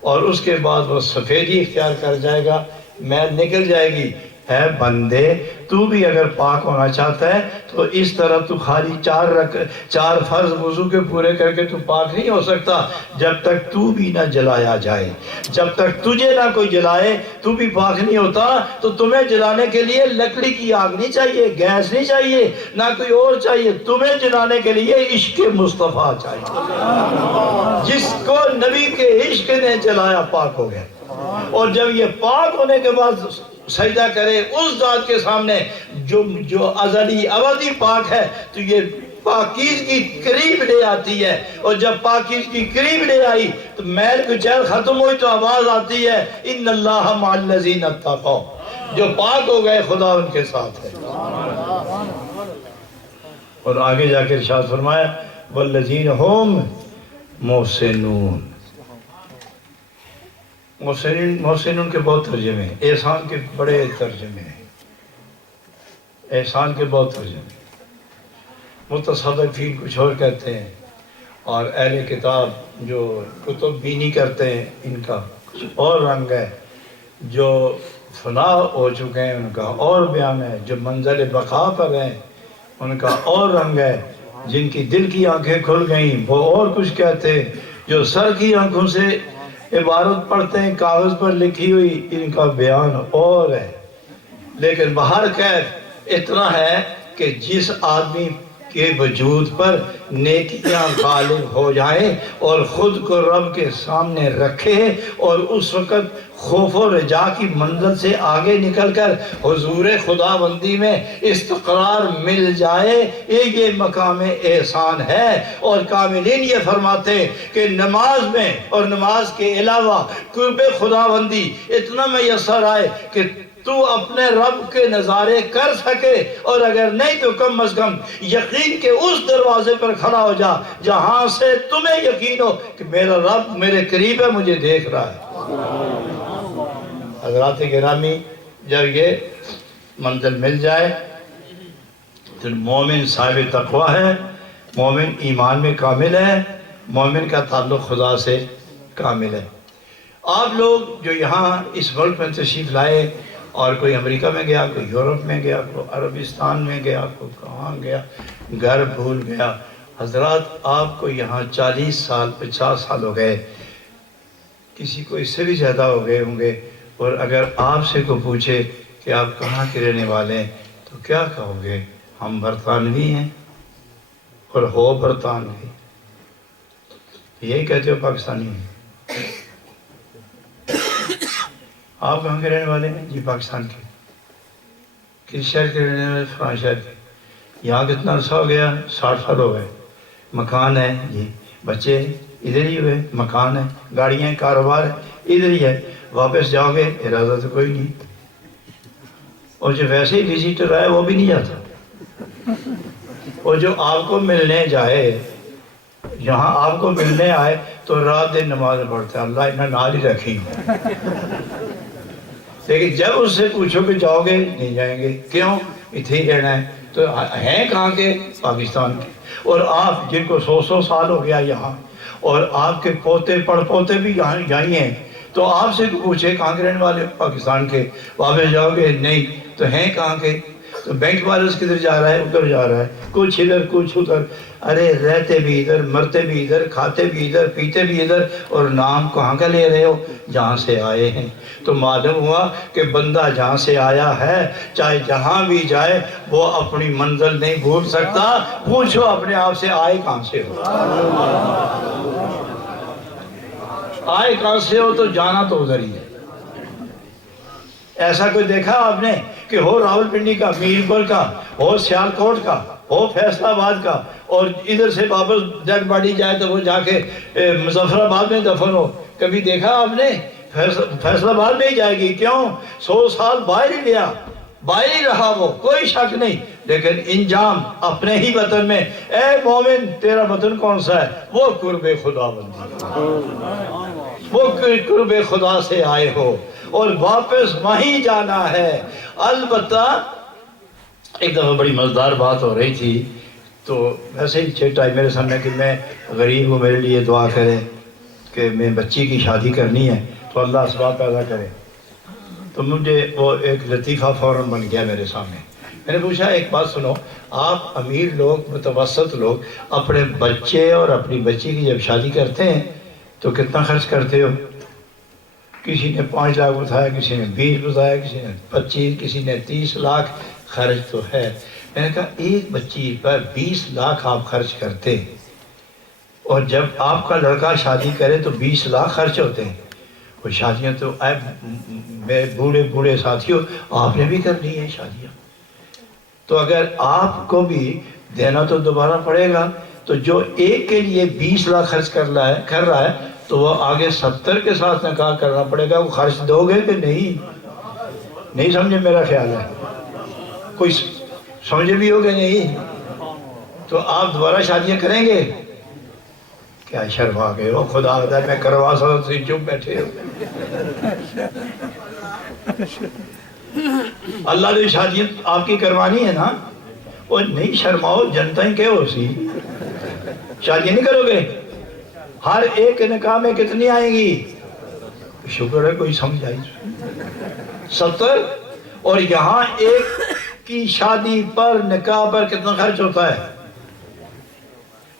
اور اس کے بعد وہ سفیدی اختیار کر جائے گا، میل نکل جائے گی۔ اے بندے، تو بھی اگر پاک ہونا چاہتا ہے تو اس طرح تو خالی چار فرض وضو کے پورے کر کے تو پاک نہیں ہو سکتا، جب تک تو بھی نہ جلایا جائے، جب تک تجھے نہ کوئی جلائے تو بھی پاک نہیں ہوتا۔ تو تمہیں جلانے کے لیے لکڑی کی آگ نہیں چاہیے، گیس نہیں چاہیے، نہ کوئی اور چاہیے، تمہیں جلانے کے لیے عشق مصطفیٰ چاہیے۔ جس کو نبی کے عشق نے جلایا پاک ہو گیا۔ اور جب یہ پاک ہونے کے بعد سجدہ کرے اس ذات کے سامنے جو ازلی ابدی پاک ہے، تو یہ پاکیزگی قریب لے آتی ہے، اور جب پاکیزگی قریب لے آئی تو میل کچیل ختم ہوئی تو آواز آتی ہے ان اللہ مع الذین اتقوا، جو پاک ہو گئے خدا ان کے ساتھ ہے۔ اور آگے جا کے ارشاد فرمایا والذین هم محسنون۔ محسنون کے بہت ترجمے ہیں، احسان کے بڑے ترجمے ہیں، احسان کے بہت ترجمے۔ متصوفین کچھ اور کہتے ہیں، اور اہل کتاب جو کتب بینی کرتے ہیں ان کا کچھ اور رنگ ہے، جو فنا ہو چکے ہیں ان کا اور بیان ہے، جو منزل بقا پر ہیں ان کا اور رنگ ہے، جن کی دل کی آنکھیں کھل گئیں وہ اور کچھ کہتے ہیں، جو سر کی آنکھوں سے عبارت پڑھتے ہیں کاغذ پر لکھی ہوئی ان کا بیان اور ہے۔ لیکن بہر کیف اتنا ہے کہ جس آدمی کے وجود پر نیکیاں غالب ہو جائیں اور خود کو رب کے سامنے رکھے، اور اس وقت خوف و رجا کی منزل سے آگے نکل کر حضور خدا بندی میں استقرار مل جائے، یہ مقام احسان ہے۔ اور کاملین یہ فرماتے ہیں کہ نماز میں اور نماز کے علاوہ قرب خدا بندی اتنا میسر آئے کہ تو اپنے رب کے نظارے کر سکے، اور اگر نہیں تو کم از کم یقین کے اس دروازے پر کھڑا ہو جا جہاں سے تمہیں یقین ہو کہ میرا رب میرے قریب ہے، مجھے دیکھ رہا ہے۔ حضرات گرامی، جب یہ منزل مل جائے تو مومن صاحب تقوی ہے، مومن ایمان میں کامل ہے، مومن کا تعلق خدا سے کامل ہے۔ آپ لوگ جو یہاں اس ملک میں تشریف لائے، اور کوئی امریکہ میں گیا، کوئی یورپ میں گیا، کوئی عربستان میں گیا، کوئی کہاں گیا، گھر بھول گیا، حضرات آپ کو یہاں 40 سال 50 سال ہو گئے، کسی کو اس سے بھی زیادہ ہو گئے ہوں گے، اور اگر آپ سے کو پوچھے کہ آپ کہاں کے رہنے والے ہیں تو کیا کہو گے؟ ہم برطانوی ہیں، اور ہو برطانوی، یہی کہتے ہو پاکستانی ہیں۔ آپ کہاں کے رہنے والے ہیں؟ جی پاکستان کے۔ کس شہر کے رہنے والے؟ فلاں شہر کے۔ یہاں کتنا عرصہ ہو گیا؟ 60 سال ہو گئے۔ مکان ہے؟ جی۔ بچے ادھر ہی ہوئے، مکان ہے، گاڑیاں، کاروبار ہے، ادھر ہی ہے۔ واپس جاؤ گے؟ ارادہ تو کوئی نہیں۔ اور جو ویسے ہی وزیٹر آئے وہ بھی نہیں جاتا، اور جو آپ کو ملنے جائے، یہاں آپ کو ملنے آئے تو رات دن نماز پڑھتا ہے، اللہ انہیں نال ہی رکھی، لیکن جب اس سے پوچھو کہ جاؤ گے نہیں جائیں گے، کیوں؟ اتنے ہی رہنا ہے، تو ہیں کہاں کے؟ پاکستان کے، اور آپ جن کو 100 سال ہو گیا یہاں، اور آپ کے پوتے پڑ پوتے بھی یہاں ہی ہیں، تو آپ سے پوچھے کہاں کے رہنے والے؟ پاکستان کے، واپس جاؤ گے نہیں، تو ہیں کہاں کے؟ تو بینک بیلنس کدھر جا رہا ہے؟ ادھر جا رہا ہے، کچھ ادھر کچھ ادھر، ارے رہتے بھی ادھر، مرتے بھی ادھر، کھاتے بھی ادھر، پیتے بھی ادھر، اور نام کہاں کا لے رہے ہو؟ جہاں سے آئے ہیں۔ تو معلوم ہوا کہ بندہ جہاں سے آیا ہے چاہے جہاں بھی جائے وہ اپنی منزل نہیں بھول سکتا۔ پوچھو اپنے آپ سے آئے کہاں سے ہو؟ آئے کہاں سے ہو؟ تو جانا تو ادھر ہی ہے۔ ایسا کوئی دیکھا آپ نے کہ ہو راولپنڈی کا، میرپور کا، ہو سیالکوٹ کا، ہو فیصل آباد کا، اور ادھر سے واپس ڈیڈ باڈی جائے تو وہ جا کے مظفر آباد میں دفن ہو؟ کبھی دیکھا آپ نے؟ فیصل آباد میں ہی جائے گی، کیوں؟ 100 سال باہر ہی لیا، باہر ہی رہا، وہ کوئی شک نہیں، لیکن انجام اپنے ہی وطن میں۔ اے مومن تیرا وطن کون سا ہے؟ وہ قرب خدا بندی، وہ قرب خدا سے آئے ہو اور واپس وہیں جانا ہے۔ البتہ ایک دفعہ بڑی مزدار بات ہو رہی تھی، تو ویسے ہی چیٹ آئی میرے سامنے کہ میں غریب ہوں، میرے لیے دعا کریں کہ میں بچی کی شادی کرنی ہے تو اللہ اسباب پیدا کرے۔ تو مجھے وہ ایک لطیفہ فوراً بن گیا میرے سامنے۔ میں نے پوچھا ایک بات سنو، آپ امیر لوگ، متوسط لوگ اپنے بچے اور اپنی بچی کی جب شادی کرتے ہیں تو کتنا خرچ کرتے ہو؟ کسی نے 5 لاکھ بتایا، کسی نے 20 بتایا، کسی نے 25، کسی نے 30 لاکھ، خرچ تو ہے۔ میں نے کہا ایک بچی پر 20 لاکھ آپ خرچ کرتے، اور جب آپ کا لڑکا شادی کرے تو 20 لاکھ خرچ ہوتے ہیں۔ وہ شادیاں تو میرے بوڑھے بوڑھے ساتھیوں آپ نے بھی کر لی ہیں شادیاں، تو اگر آپ کو بھی دینا تو دوبارہ پڑے گا، تو جو ایک کے لیے 20 لاکھ خرچ کر رہا ہے تو وہ آگے 70 کے ساتھ نکاح کرنا پڑے گا۔ وہ خرچ دو گے کہ نہیں سمجھے؟ میرا خیال ہے کوئی سمجھے بھی ہوگے نہیں، تو آپ دوبارہ شادیاں کریں گے؟ کیا شرما گئے ہو؟ خدا خدا میں کروا سکتا تھی، چپ بیٹھے ہو۔ اللہ نے شادی آپ کی کروانی ہے نا، وہ نہیں شرماؤ، جنتا ہی کہو سی شادی نہیں کرو گے؟ ہر ایک نکاح میں کتنی آئیں گی؟ شکر ہے کوئی سمجھ آئی، 70، اور یہاں ایک کی شادی پر، نکاح پر کتنا خرچ ہوتا ہے؟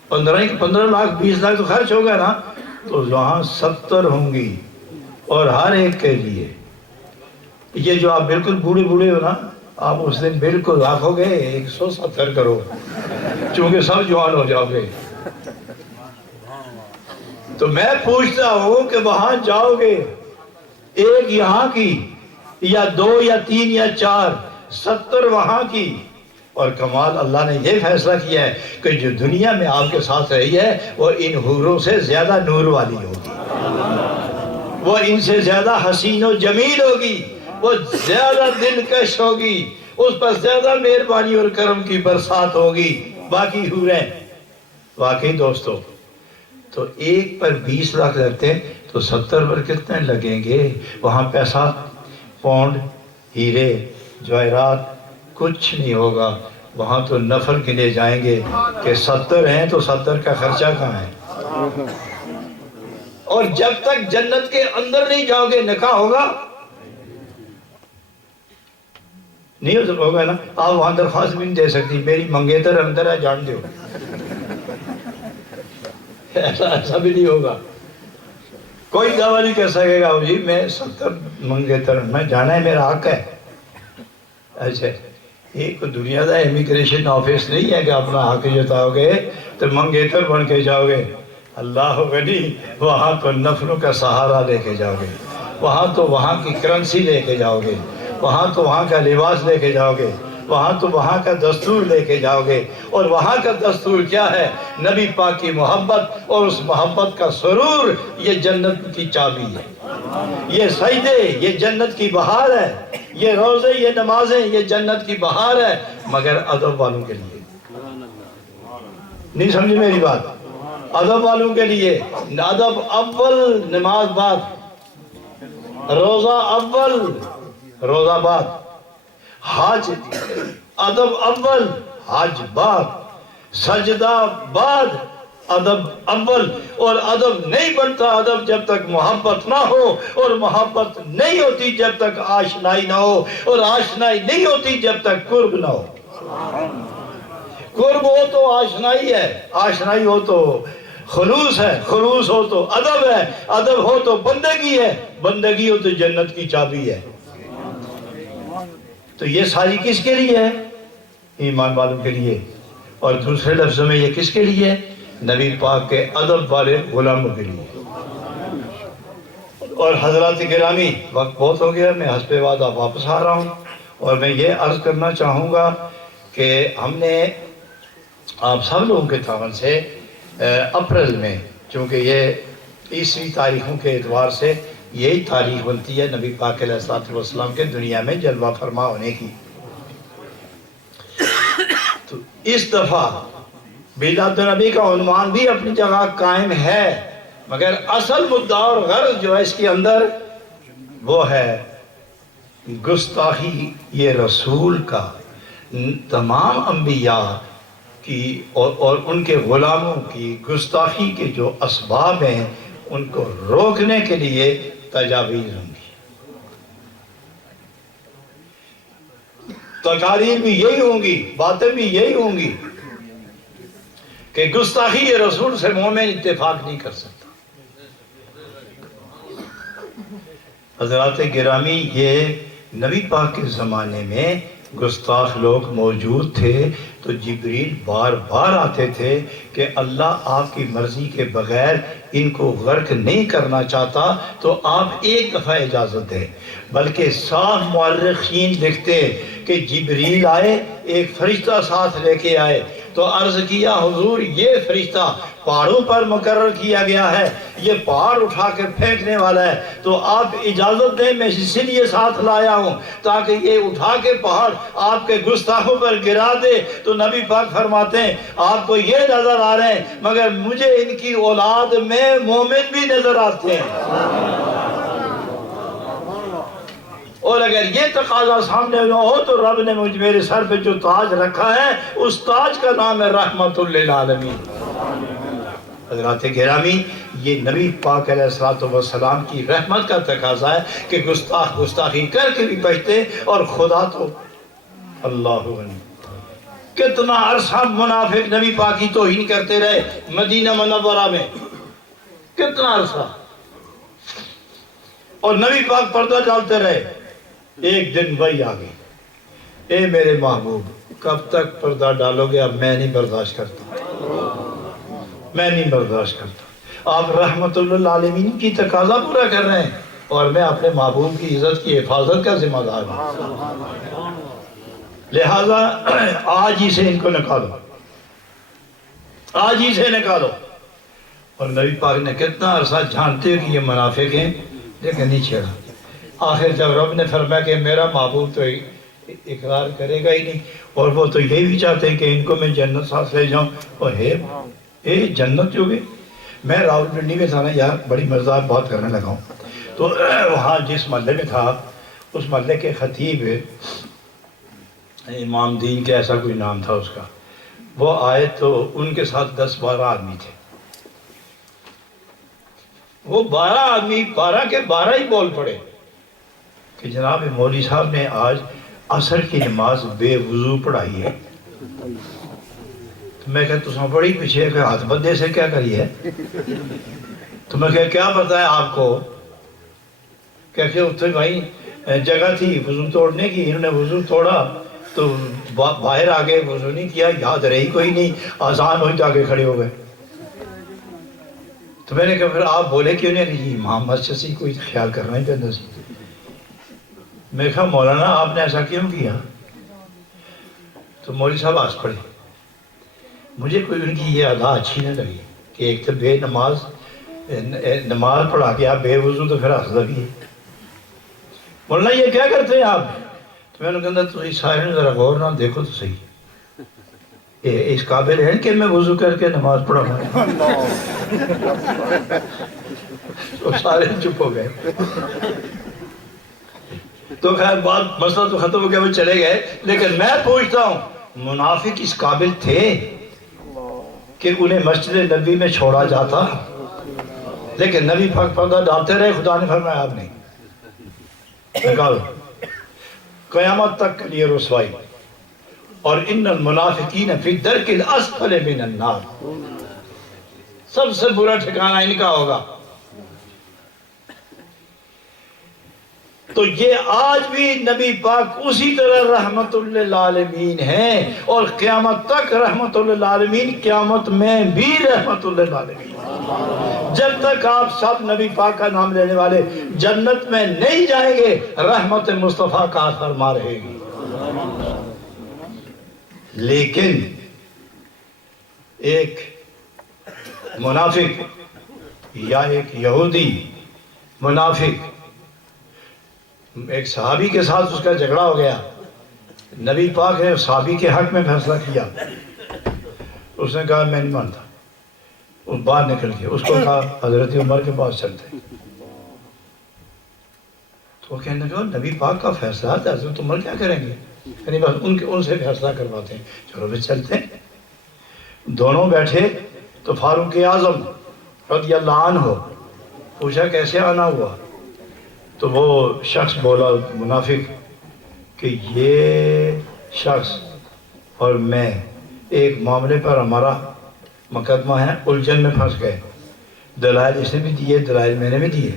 15 لاکھ 20 لاکھ تو خرچ ہوگا نا، تو وہاں 70 ہوں گی، اور ہر ایک کے لیے۔ یہ جو آپ بالکل بوڑھے بوڑھے ہو نا، آپ اس دن بالکل آکھو گے 170 کرو، چونکہ سب جوان ہو جاؤ گے۔ تو میں پوچھتا ہوں کہ وہاں جاؤ گے، ایک یہاں کی یا 2 یا 3 یا 4، 70 وہاں کی، اور کمال اللہ نے یہ فیصلہ کیا ہے کہ جو دنیا میں آپ کے ساتھ رہی ہے وہ ان حوروں سے زیادہ نور والی ہوگی، وہ ان سے زیادہ حسین و جمیل ہوگی، وہ زیادہ دلکش ہوگی، اس پر زیادہ مہربانی اور کرم کی برسات ہوگی۔ باقی حوریں، واقعی دوستو، تو ایک پر 20 لاکھ لگتے ہیں تو 70 پر کتنے لگیں گے؟ وہاں پیسہ، پونڈ، ہیرے، جواہرات کچھ نہیں ہوگا، وہاں تو نفر گنے جائیں گے کہ 70 ہیں تو 70 کا خرچہ کہاں ہے؟ اور جب تک جنت کے اندر نہیں جاؤ گے نکاح ہوگا نہیں ہوگا نا۔ آپ وہاں درخواست بھی نہیں دے سکتی، میری منگیتر اندر ہے جان دیو، ایسا بھی نہیں ہوگا۔ کوئی دعویٰ نہیں کر سکے گا جی میں 70 منگیتر میں جانا ہے، میرا حق ہے۔ اچھا، ایک دنیا دا امیگریشن آفس نہیں ہے کہ اپنا حق جتاؤ گے تو منگیتر بن کے جاؤ گے۔ اللہ غنی، وہاں تو نفلوں کا سہارا لے کے جاؤ گے، وہاں تو وہاں کی کرنسی لے کے جاؤ گے، وہاں تو وہاں کا لباس لے کے جاؤ گے، وہاں تو وہاں کا دستور لے کے جاؤ گے۔ اور وہاں کا دستور کیا ہے؟ نبی پاک کی محبت، اور اس محبت کا سرور یہ جنت کی چابی ہے۔ یہ سجدے یہ جنت کی بہار ہے، یہ روزے یہ نمازیں یہ جنت کی بہار ہے، مگر ادب والوں کے لیے۔ نہیں سمجھے میری بات؟ ادب والوں کے لیے، ادب اول نماز بعد، روزہ اول روزہ بعد، حج ادب اول حج بعد، سجدہ بعد، ادب اول۔ اور ادب نہیں بنتا ادب جب تک محبت نہ ہو، اور محبت نہیں ہوتی جب تک آشنائی نہ ہو، اور آشنائی نہیں ہوتی جب تک قرب نہ ہو۔ قرب ہو تو آشنائی ہے، آشنائی ہو تو خلوص ہے، خلوص ہو تو ادب ہے، ادب ہو تو بندگی ہے، بندگی ہو تو جنت کی چابی ہے۔ تو یہ ساری کس کے لیے ہے؟ ایمان والوں کے لیے۔ اور دوسرے لفظوں میں یہ کس کے لیے؟ نبی پاک کے ادب والے غلاموں کے لیے۔ اور حضرات گرامی، وقت بہت ہو گیا، میں حسب وعدہ واپس آ رہا ہوں، اور میں یہ عرض کرنا چاہوں گا کہ ہم نے آپ سب لوگوں کے تعاون سے اپریل میں، چونکہ یہ عیسوی تاریخوں کے اعتبار سے یہی تاریخ بنتی ہے نبی پاک علیہ الصلوۃ والسلام کے دنیا میں جلوہ فرما ہونے کی، تو اس دفعہ میلاد النبی کا عنوان بھی اپنی جگہ قائم ہے، مگر اصل مدعا اور غرض جو ہے اس کے اندر وہ ہے گستاخی یہ رسول کا تمام انبیاء کی اور ان کے غلاموں کی گستاخی کے جو اسباب ہیں ان کو روکنے کے لیے تجاویز ہوں گی، تقاریر بھی یہی ہوں گی، باتیں بھی یہی ہوں گی کہ گستاخی یہ رسول سے مومن اتفاق نہیں کر سکتا۔ حضرات گرامی، یہ نبی پاک کے زمانے میں گستاخ لوگ موجود تھے، تو جبریل بار بار آتے تھے کہ اللہ آپ کی مرضی کے بغیر ان کو غرق نہیں کرنا چاہتا تو آپ ایک دفعہ اجازت دیں۔ بلکہ صاف مورخین لکھتے کہ جبریل آئے، ایک فرشتہ ساتھ لے کے آئے، تو عرض کیا حضور یہ فرشتہ پہاڑوں پر مقرر کیا گیا ہے، یہ پہاڑ اٹھا کے پھینکنے والا ہے، تو آپ اجازت دیں میں اسی لیے ساتھ لایا ہوں تاکہ یہ اٹھا کے پہاڑ آپ کے گستاخوں پر گرا دے۔ تو نبی پاک فرماتے ہیں آپ کو یہ نظر آ رہے ہیں مگر مجھے ان کی اولاد میں مومن بھی نظر آتے ہیں، اور اگر یہ تقاضا سامنے نہ ہو تو رب نے مجھ میرے سر پہ جو تاج رکھا ہے اس تاج کا نام ہے رحمت للعالمین۔ حضرات گرامی، یہ نبی پاک علیہ السلام کی رحمت کا تقاضا ہے کہ گستاخ گستاخی کر کے بھی بچتے، اور خدا تو اللہ کتنا عرصہ منافق نبی پاک کی توہین کرتے رہے مدینہ منورہ میں، کتنا عرصہ، اور نبی پاک پردہ ڈالتے رہے۔ ایک دن وہی آ گئی، اے میرے محبوب کب تک پردہ ڈالو گے؟ اب میں نہیں برداشت کرتا، میں نہیں برداشت کرتا۔ آپ رحمت للعالمین کی تقاضا پورا کر رہے ہیں اور میں اپنے محبوب کی عزت کی حفاظت کا ذمہ دار ہوں، لہذا آج ہی سے ان کو نکالو، آج ہی سے نکالو۔ اور نبی پاک نے کتنا عرصہ جانتے کہ یہ منافق ہیں لیکن نہیں چھیڑا۔ آخر جب رب نے فرمایا کہ میرا محبوب تو اقرار کرے گا ہی نہیں، اور وہ تو یہی بھی چاہتے ہیں کہ ان کو میں جنت ساتھ لے جاؤں، اور اے جنت جو گئے، میں راول پنڈی میں تھا نا یار، بڑی مزدار بات کرنے لگا ہوں، تو وہاں جس محلے میں تھا اس محلے کے خطیب امام دین کے ایسا کوئی نام تھا اس کا، وہ آئے تو ان کے ساتھ 10-12 آدمی تھے، وہ 12 آدمی 12 کے 12 ہی بول پڑے کہ جناب مولوی صاحب نے آج عصر کی نماز بے وضو پڑھائی ہے۔ تو میں کہا تو سن پڑھی پیچھے کہ ہاتھ بندے سے کیا کری ہے؟ تو میں کہا کیا پتا ہے آپ کو؟ کہ اتنے بھائی جگہ تھی وضو توڑنے کی، انہوں نے وضو توڑا تو باہر آگے وضو نہیں کیا، یاد رہی کوئی نہیں، آزان ہوئی تو آگے کھڑے ہو گئے۔ تو میں نے کہا پھر آپ بولے کیوں نہیں؟ جی امام مسجد سے کوئی خیال کرنا ہی پہنتا سی۔ میں کہا مولانا آپ نے ایسا کیوں کیا؟ تو مولوی صاحب ہنس پڑے۔ مجھے کوئی ان کی یہ ادا اچھی نہ لگی کہ ایک تو بے نماز نماز پڑھا کے آپ بے وضو تو پھر ہنسدا بھی ہے. مولانا یہ کیا کرتے ہیں آپ؟ تو میں نے کہا تو سارے ذرا غور نہ دیکھو تو صحیح. اس قابل ہے کہ میں وضو کر کے نماز پڑھا. تو سارے چپ ہو گئے. تو خیر بات مسئلہ تو ختم ہو گیا، وہ چلے گئے. لیکن میں پوچھتا ہوں منافق اس قابل تھے کہ انہیں مسجد نبی میں چھوڑا جاتا؟ لیکن نبی پاک پردہ ڈالتے رہے. خدا نے فرمایا آپ نہیں نکالو، قیامت تک کے لیے رسوائی. اور ان المنافقین فی الدرک الاسفل من النار، سب سے برا ٹھکانہ ان کا ہوگا. تو یہ آج بھی نبی پاک اسی طرح رحمت للعالمین ہیں، اور قیامت تک رحمت للعالمین، قیامت میں بھی رحمت للعالمین. جب تک آپ سب نبی پاک کا نام لینے والے جنت میں نہیں جائیں گے، رحمت مصطفیٰ کا اثر مار رہے گی. لیکن ایک منافق یا ایک یہودی منافق، ایک صحابی کے ساتھ اس کا جھگڑا ہو گیا. نبی پاک نے صحابی کے حق میں فیصلہ کیا. اس نے کہا میں نہیں مانتا. وہ باہر نکل گیا. اس کو کہا حضرت عمر کے پاس چلتے. تو وہ کہنے لگا نبی پاک کا فیصلہ تھا، حضرت عمر کیا کریں گے؟ یعنی بس ان سے فیصلہ کرواتے ہیں. چلو پھر چلتے ہیں. دونوں بیٹھے تو فاروق اعظم رضی اللہ عنہ پوچھا کیسے آنا ہوا؟ تو وہ شخص بولا منافق کہ یہ شخص اور میں ایک معاملے پر ہمارا مقدمہ ہے، الجھن میں پھنس گئے. دلائل اس نے بھی دیے، دلائل میں نے بھی دیے،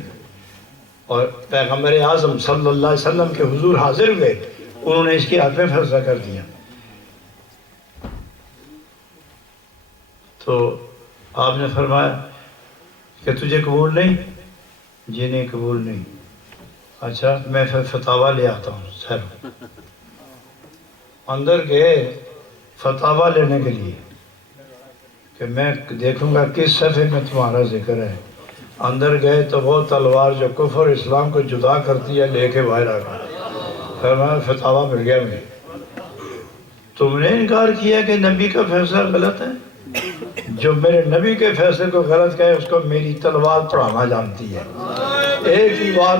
اور پیغمبر اعظم صلی اللہ علیہ وسلم کے حضور حاضر ہوئے، انہوں نے اس کے حق میں فیصلہ کر دیا. تو آپ نے فرمایا کہ تجھے قبول نہیں؟ جی نہیں قبول نہیں. اچھا میں پھر فتاویٰ لے آتا ہوں. سر اندر گئے فتاویٰ لینے کے لیے کہ میں دیکھوں گا کس صفحے میں تمہارا ذکر ہے. اندر گئے تو وہ تلوار جو کفر اسلام کو جدا کرتی ہے لے کے باہر آ گیا. فرمایا فتاویٰ مل گیا مجھے. تم نے انکار کیا کہ نبی کا فیصلہ غلط ہے؟ جو میرے نبی کے فیصلے کو غلط کہے اس کو میری تلوار پڑھانا جانتی ہے. ایک ہی بات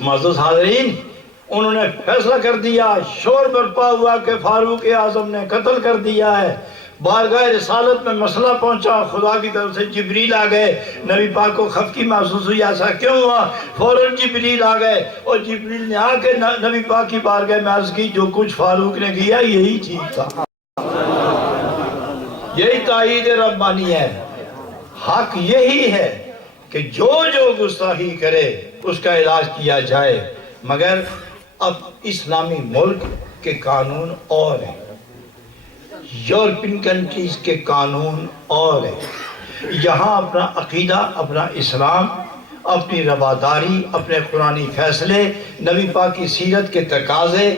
معزز حاضرین، انہوں نے فیصلہ کر دیا. شور برپا ہوا کہ فاروق اعظم نے قتل کر دیا ہے. بارگاہ رسالت میں مسئلہ پہنچا. خدا کی طرف سے جبریل آ گئے. نبی پاک کو خفگی محسوس ہوئی ایسا کیوں ہوا؟ فوراً جبریل آ گئے اور جبریل نے آ کے نبی پاک کی بارگاہ میں عرض کی جو کچھ فاروق نے کیا یہی ٹھیک تھا. یہی تائید ربانی ہے. حق یہی ہے کہ جو گستاخی کرے اس کا علاج کیا جائے. مگر اب اسلامی ملک کے قانون اور ہیں، یورپین کنٹریز کے قانون اور ہیں. یہاں اپنا عقیدہ، اپنا اسلام، اپنی رواداری، اپنے قرآنی فیصلے، نبی پاک کی سیرت کے تقاضے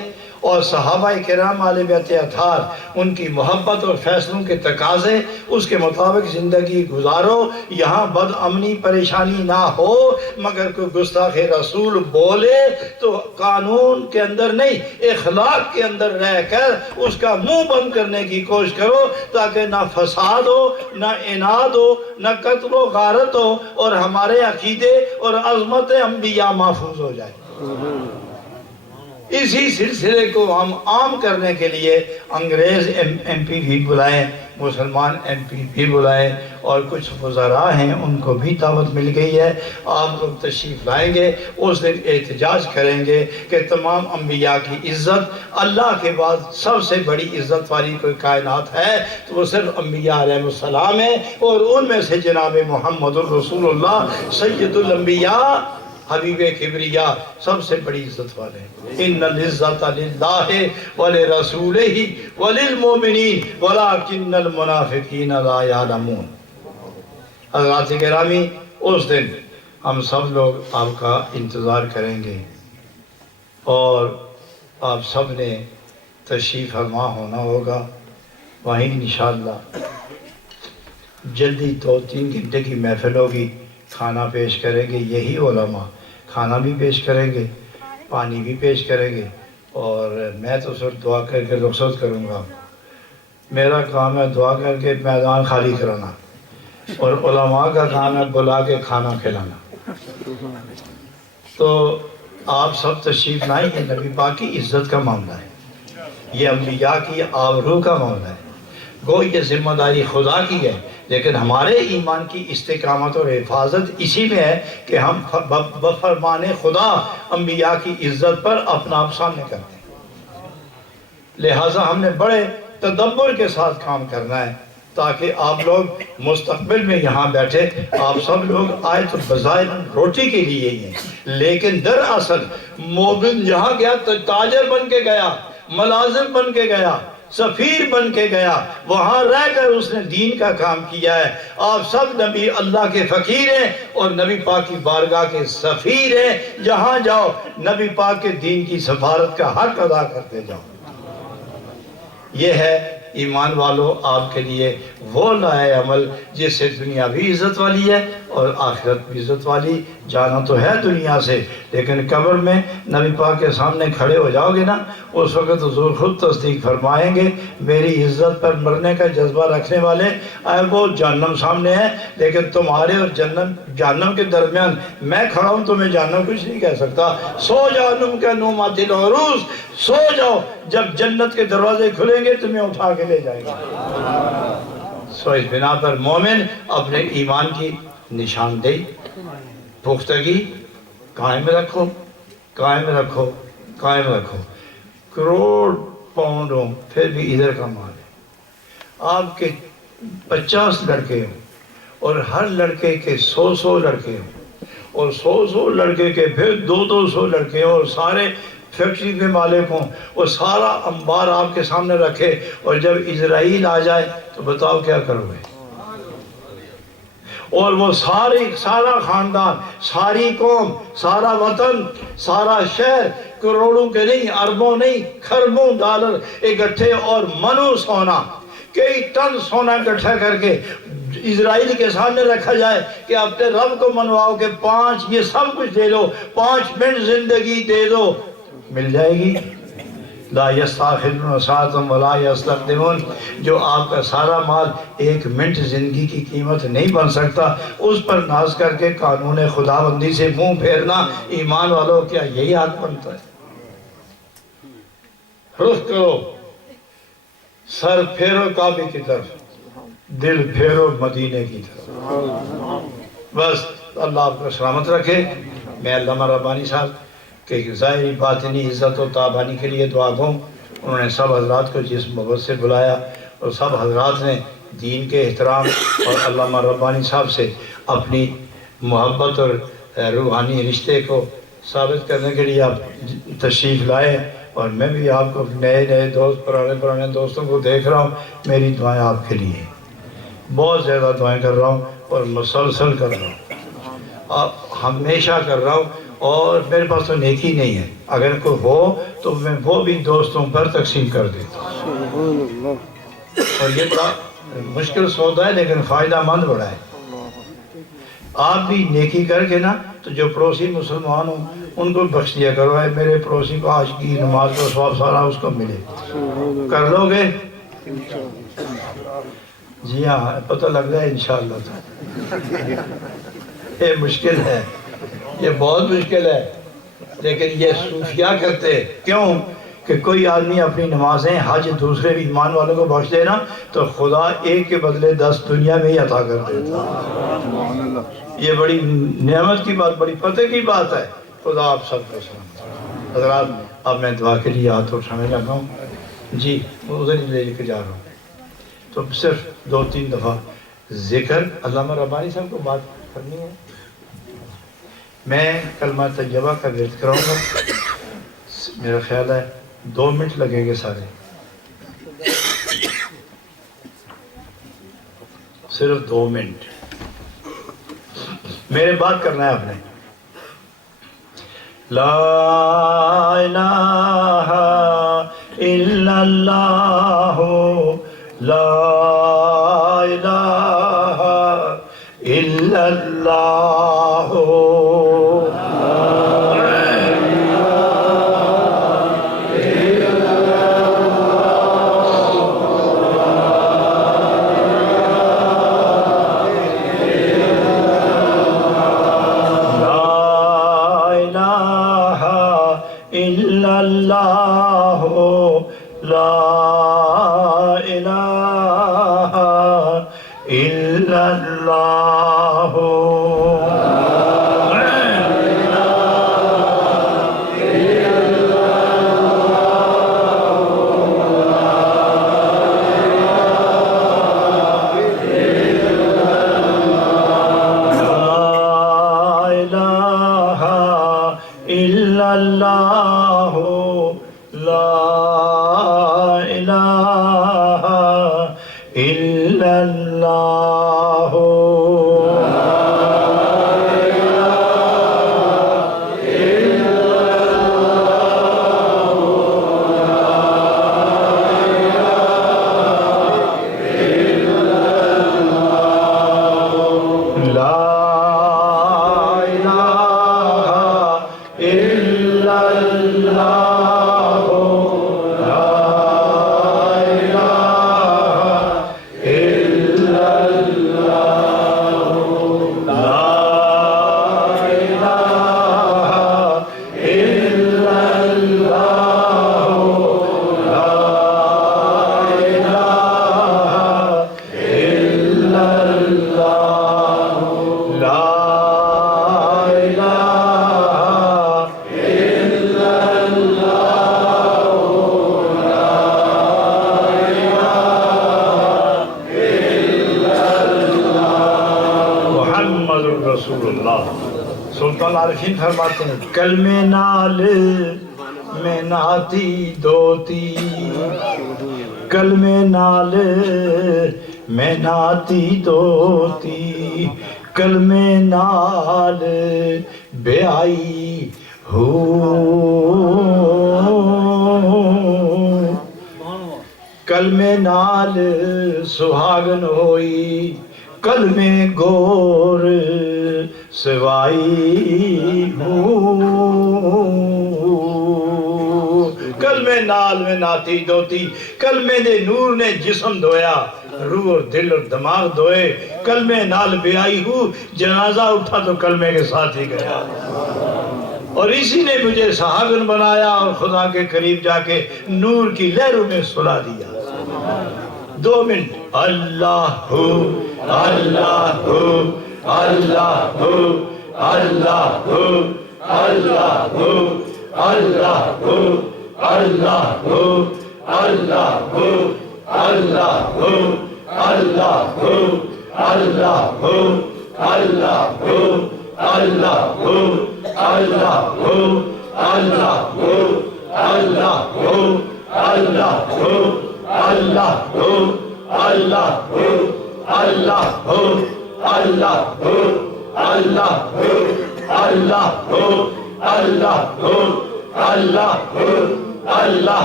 اور صحابہ کرام اہل بیت اطہار ان کی محبت اور فیصلوں کے تقاضے، اس کے مطابق زندگی گزارو. یہاں بد امنی پریشانی نہ ہو. مگر کوئی گستاخ رسول بولے تو قانون کے اندر نہیں، اخلاق کے اندر رہ کر اس کا منہ بند کرنے کی کوشش کرو، تاکہ نہ فساد ہو، نہ اناد ہو، نہ قتل و غارت ہو، اور ہمارے عقیدے اور عظمت انبیاء محفوظ ہو جائے. اسی سلسلے کو ہم عام کرنے کے لیے انگریز ایم پی بھی بلائیں، مسلمان ایم پی بھی بلائیں، اور کچھ وزراء ہیں ان کو بھی دعوت مل گئی ہے. آپ لوگ تشریف لائیں گے، اس دن احتجاج کریں گے کہ تمام انبیاء کی عزت، اللہ کے بعد سب سے بڑی عزت والی کوئی کائنات ہے تو وہ صرف انبیاء علیہ السلام ہیں، اور ان میں سے جناب محمد الرسول اللہ سید الانبیاء حبیب کبریا سب سے بڑی عزت والے ہیں. ان العزت للہ ولرسولہ وللمؤمنین ولکن المنافقین لا یعلمون. حضرات گرامی، اس دن ہم سب لوگ آپ کا انتظار کریں گے. اور آپ سب نے تشریف فرما ہونا ہوگا وہیں انشاءاللہ جلدی 2-3 گھنٹے کی محفل ہوگی، کھانا پیش کریں گے یہی علماء، کھانا بھی پیش کریں گے، پانی بھی پیش کریں گے، اور میں تو صرف دعا کر کے رخصت کروں گا۔ میرا کام ہے دعا کر کے میدان خالی کرانا، اور علماء کا کام ہے بلا کے کھانا کھلانا۔ تو آپ سب تشریف لائیں، یہ نبی پاک کی عزت کا معاملہ ہے، یہ انبیاء کی آبرو کا معاملہ ہے، گو یہ ذمہ داری خدا کی ہے، لیکن ہمارے ایمان کی استقامت اور حفاظت اسی میں ہے کہ ہم بفرمان خدا انبیاء کی عزت پر اپنا آپ سامنے کرتے ہیں۔ لہٰذا ہم نے بڑے تدبر کے ساتھ کام کرنا ہے تاکہ آپ لوگ مستقبل میں یہاں بیٹھے، آپ سب لوگ آئے تو بظاہر روٹی کے لیے ہی ہیں، لیکن دراصل مومن جہاں گیا تو تاجر بن کے گیا، ملازم بن کے گیا، سفیر بن کے گیا، وہاں رہ کر اس نے دین کا کام کیا ہے۔ آپ سب نبی اللہ کے فقیر ہیں اور نبی پاک کی بارگاہ کے سفیر ہیں، جہاں جاؤ نبی پاک کے دین کی سفارت کا حق ادا کرتے جاؤ۔ یہ ہے ایمان والو آپ کے لیے وہ لائے عمل جس سے دنیا بھی عزت والی ہے اور آخرت بھی عزت والی۔ جانا تو ہے دنیا سے، لیکن قبر میں نبی پاک کے سامنے کھڑے ہو جاؤ گے نا، اس وقت حضور خود تصدیق فرمائیں گے میری عزت پر مرنے کا جذبہ رکھنے والے اے وہ جہنم سامنے ہے، لیکن تمہارے اور جہنم کے درمیان میں کھڑا ہوں، تمہیں جہنم کچھ نہیں کہہ سکتا۔ سو جہنم کا نومات العروس، سو جاؤ، جب جنت کے دروازے کھلیں گے تمہیں اٹھا کے لے جائیں گے۔ سو اس بنا پر مومن اپنے ایمان کی نشاندہی پختگی قائم رکھو، قائم رکھو، قائم رکھو۔ کروڑ پاؤنڈ ہوں پھر بھی ادھر کا مال ہے۔ آپ کے 50 لڑکے ہوں اور ہر لڑکے کے 100 لڑکے ہوں، اور 100 لڑکے کے پھر 200 لڑکے ہوں، اور سارے فیکٹری کے مالک ہوں، اور سارا انبار آپ کے سامنے رکھے، اور جب اسرائیل آ جائے تو بتاؤ کیا کرو گے؟ اور وہ سارا خاندان، ساری قوم، سارا وطن، سارا شہر، کروڑوں کے نہیں، اربوں نہیں، کھربوں ڈالر اکٹھے اور منو سونا، کئی ٹن سونا اکٹھا کر کے اسرائیل کے سامنے رکھا جائے کہ اپنے رب کو منواؤ کہ 5 یہ سب کچھ دے دو، 5 منٹ زندگی دے دو، مل جائے گی؟ لا یستاخرون ساعۃ ولا یستقدمون۔ جو آپ کا سارا مال 1 منٹ زندگی کی قیمت نہیں بن سکتا، اس پر ناز کر کے قانون خداوندی سے منہ پھیرنا ایمان والوں کیا یہی حق بنتا ہے؟ رخ کرو، سر پھیرو کعبے کی طرف، دل پھیرو مدینے کی طرف۔ بس اللہ آپ کو سلامت رکھے۔ میں علامہ ربانی صاحب کہ ظاہری باطنی عزت و تابانی کے لیے دعا گوں۔ انہوں نے سب حضرات کو جس محبت سے بلایا، اور سب حضرات نے دین کے احترام اور علامہ ربانی صاحب سے اپنی محبت اور روحانی رشتے کو ثابت کرنے کے لیے آپ تشریف لائے، اور میں بھی آپ کو نئے دوست، پرانے دوستوں کو دیکھ رہا ہوں۔ میری دعائیں آپ کے لیے، بہت زیادہ دعائیں کر رہا ہوں اور مسلسل کر رہا ہوں، ہمیشہ کر رہا ہوں، اور میرے پاس تو نیکی نہیں ہے، اگر کوئی ہو تو میں وہ بھی دوستوں پر تقسیم کر دیتا ہوں۔ اور یہ بڑا مشکل سودا ہے لیکن فائدہ مند بڑا ہے۔ آپ بھی نیکی کر کے نا تو جو پڑوسی مسلمان ہوں ان کو بخش دیا کرو، اے میرے پڑوسی کو آج کی نماز کا ثواب سارا اس کو ملے، کر لو گے؟ جی ہاں، پتہ لگ رہا ہے انشاءاللہ۔ یہ مشکل ہے، یہ بہت مشکل ہے، لیکن یہ صوفیاء کرتے۔ کیوں کہ کوئی آدمی اپنی نمازیں حج دوسرے ایمان والوں کو بخش دینا تو خدا ایک کے بدلے 10 دنیا میں ہی عطا کر دیتا۔ یہ بڑی نعمت کی بات، بڑی پتہ کی بات ہے۔ خدا آپ سب کو سلامت۔ حضرات اب میں دعا کے لیے ہاتھ اٹھانے لگا ہوں، جی ادھر ہی لے کے جا رہا ہوں، تو صرف 2-3 دفعہ ذکر علامہ ربانی صاحب کو بات کرنی ہے۔ میں کلمہ طیبہ کا ورد کراؤں گا، میرا خیال ہے 2 منٹ لگیں گے سارے، صرف 2 منٹ میرے بات کرنا ہے آپ نے۔ لا الہ الا اللہ لا الہ الا اللہ اللہ لا الہ الا اللہ اللہ لا الہ الا اللہ رسول اللہ سلطان عارفین فرماتے ہیں کلمے نال میں ناتی دوتی کلمے نال میں ناتی دوتی کلمے نال بیائی کلمے نال سہاگن ہوئی کلمے گور سوائی کلمے نال میں ناتی دوتی کلمے دے نور نے جسم دھویا روح اور دل اور دماغ دھوئے کلمے نال بیائی جنازہ اٹھا تو کلمے کے ساتھ ہی گیا اور اسی نے مجھے صحابن بنایا اور خدا کے قریب جا کے نور کی لہروں میں سلا دیا 2 منٹ اللہ اللہ اللہ اللہ اللہ اللہ اللہ اللہ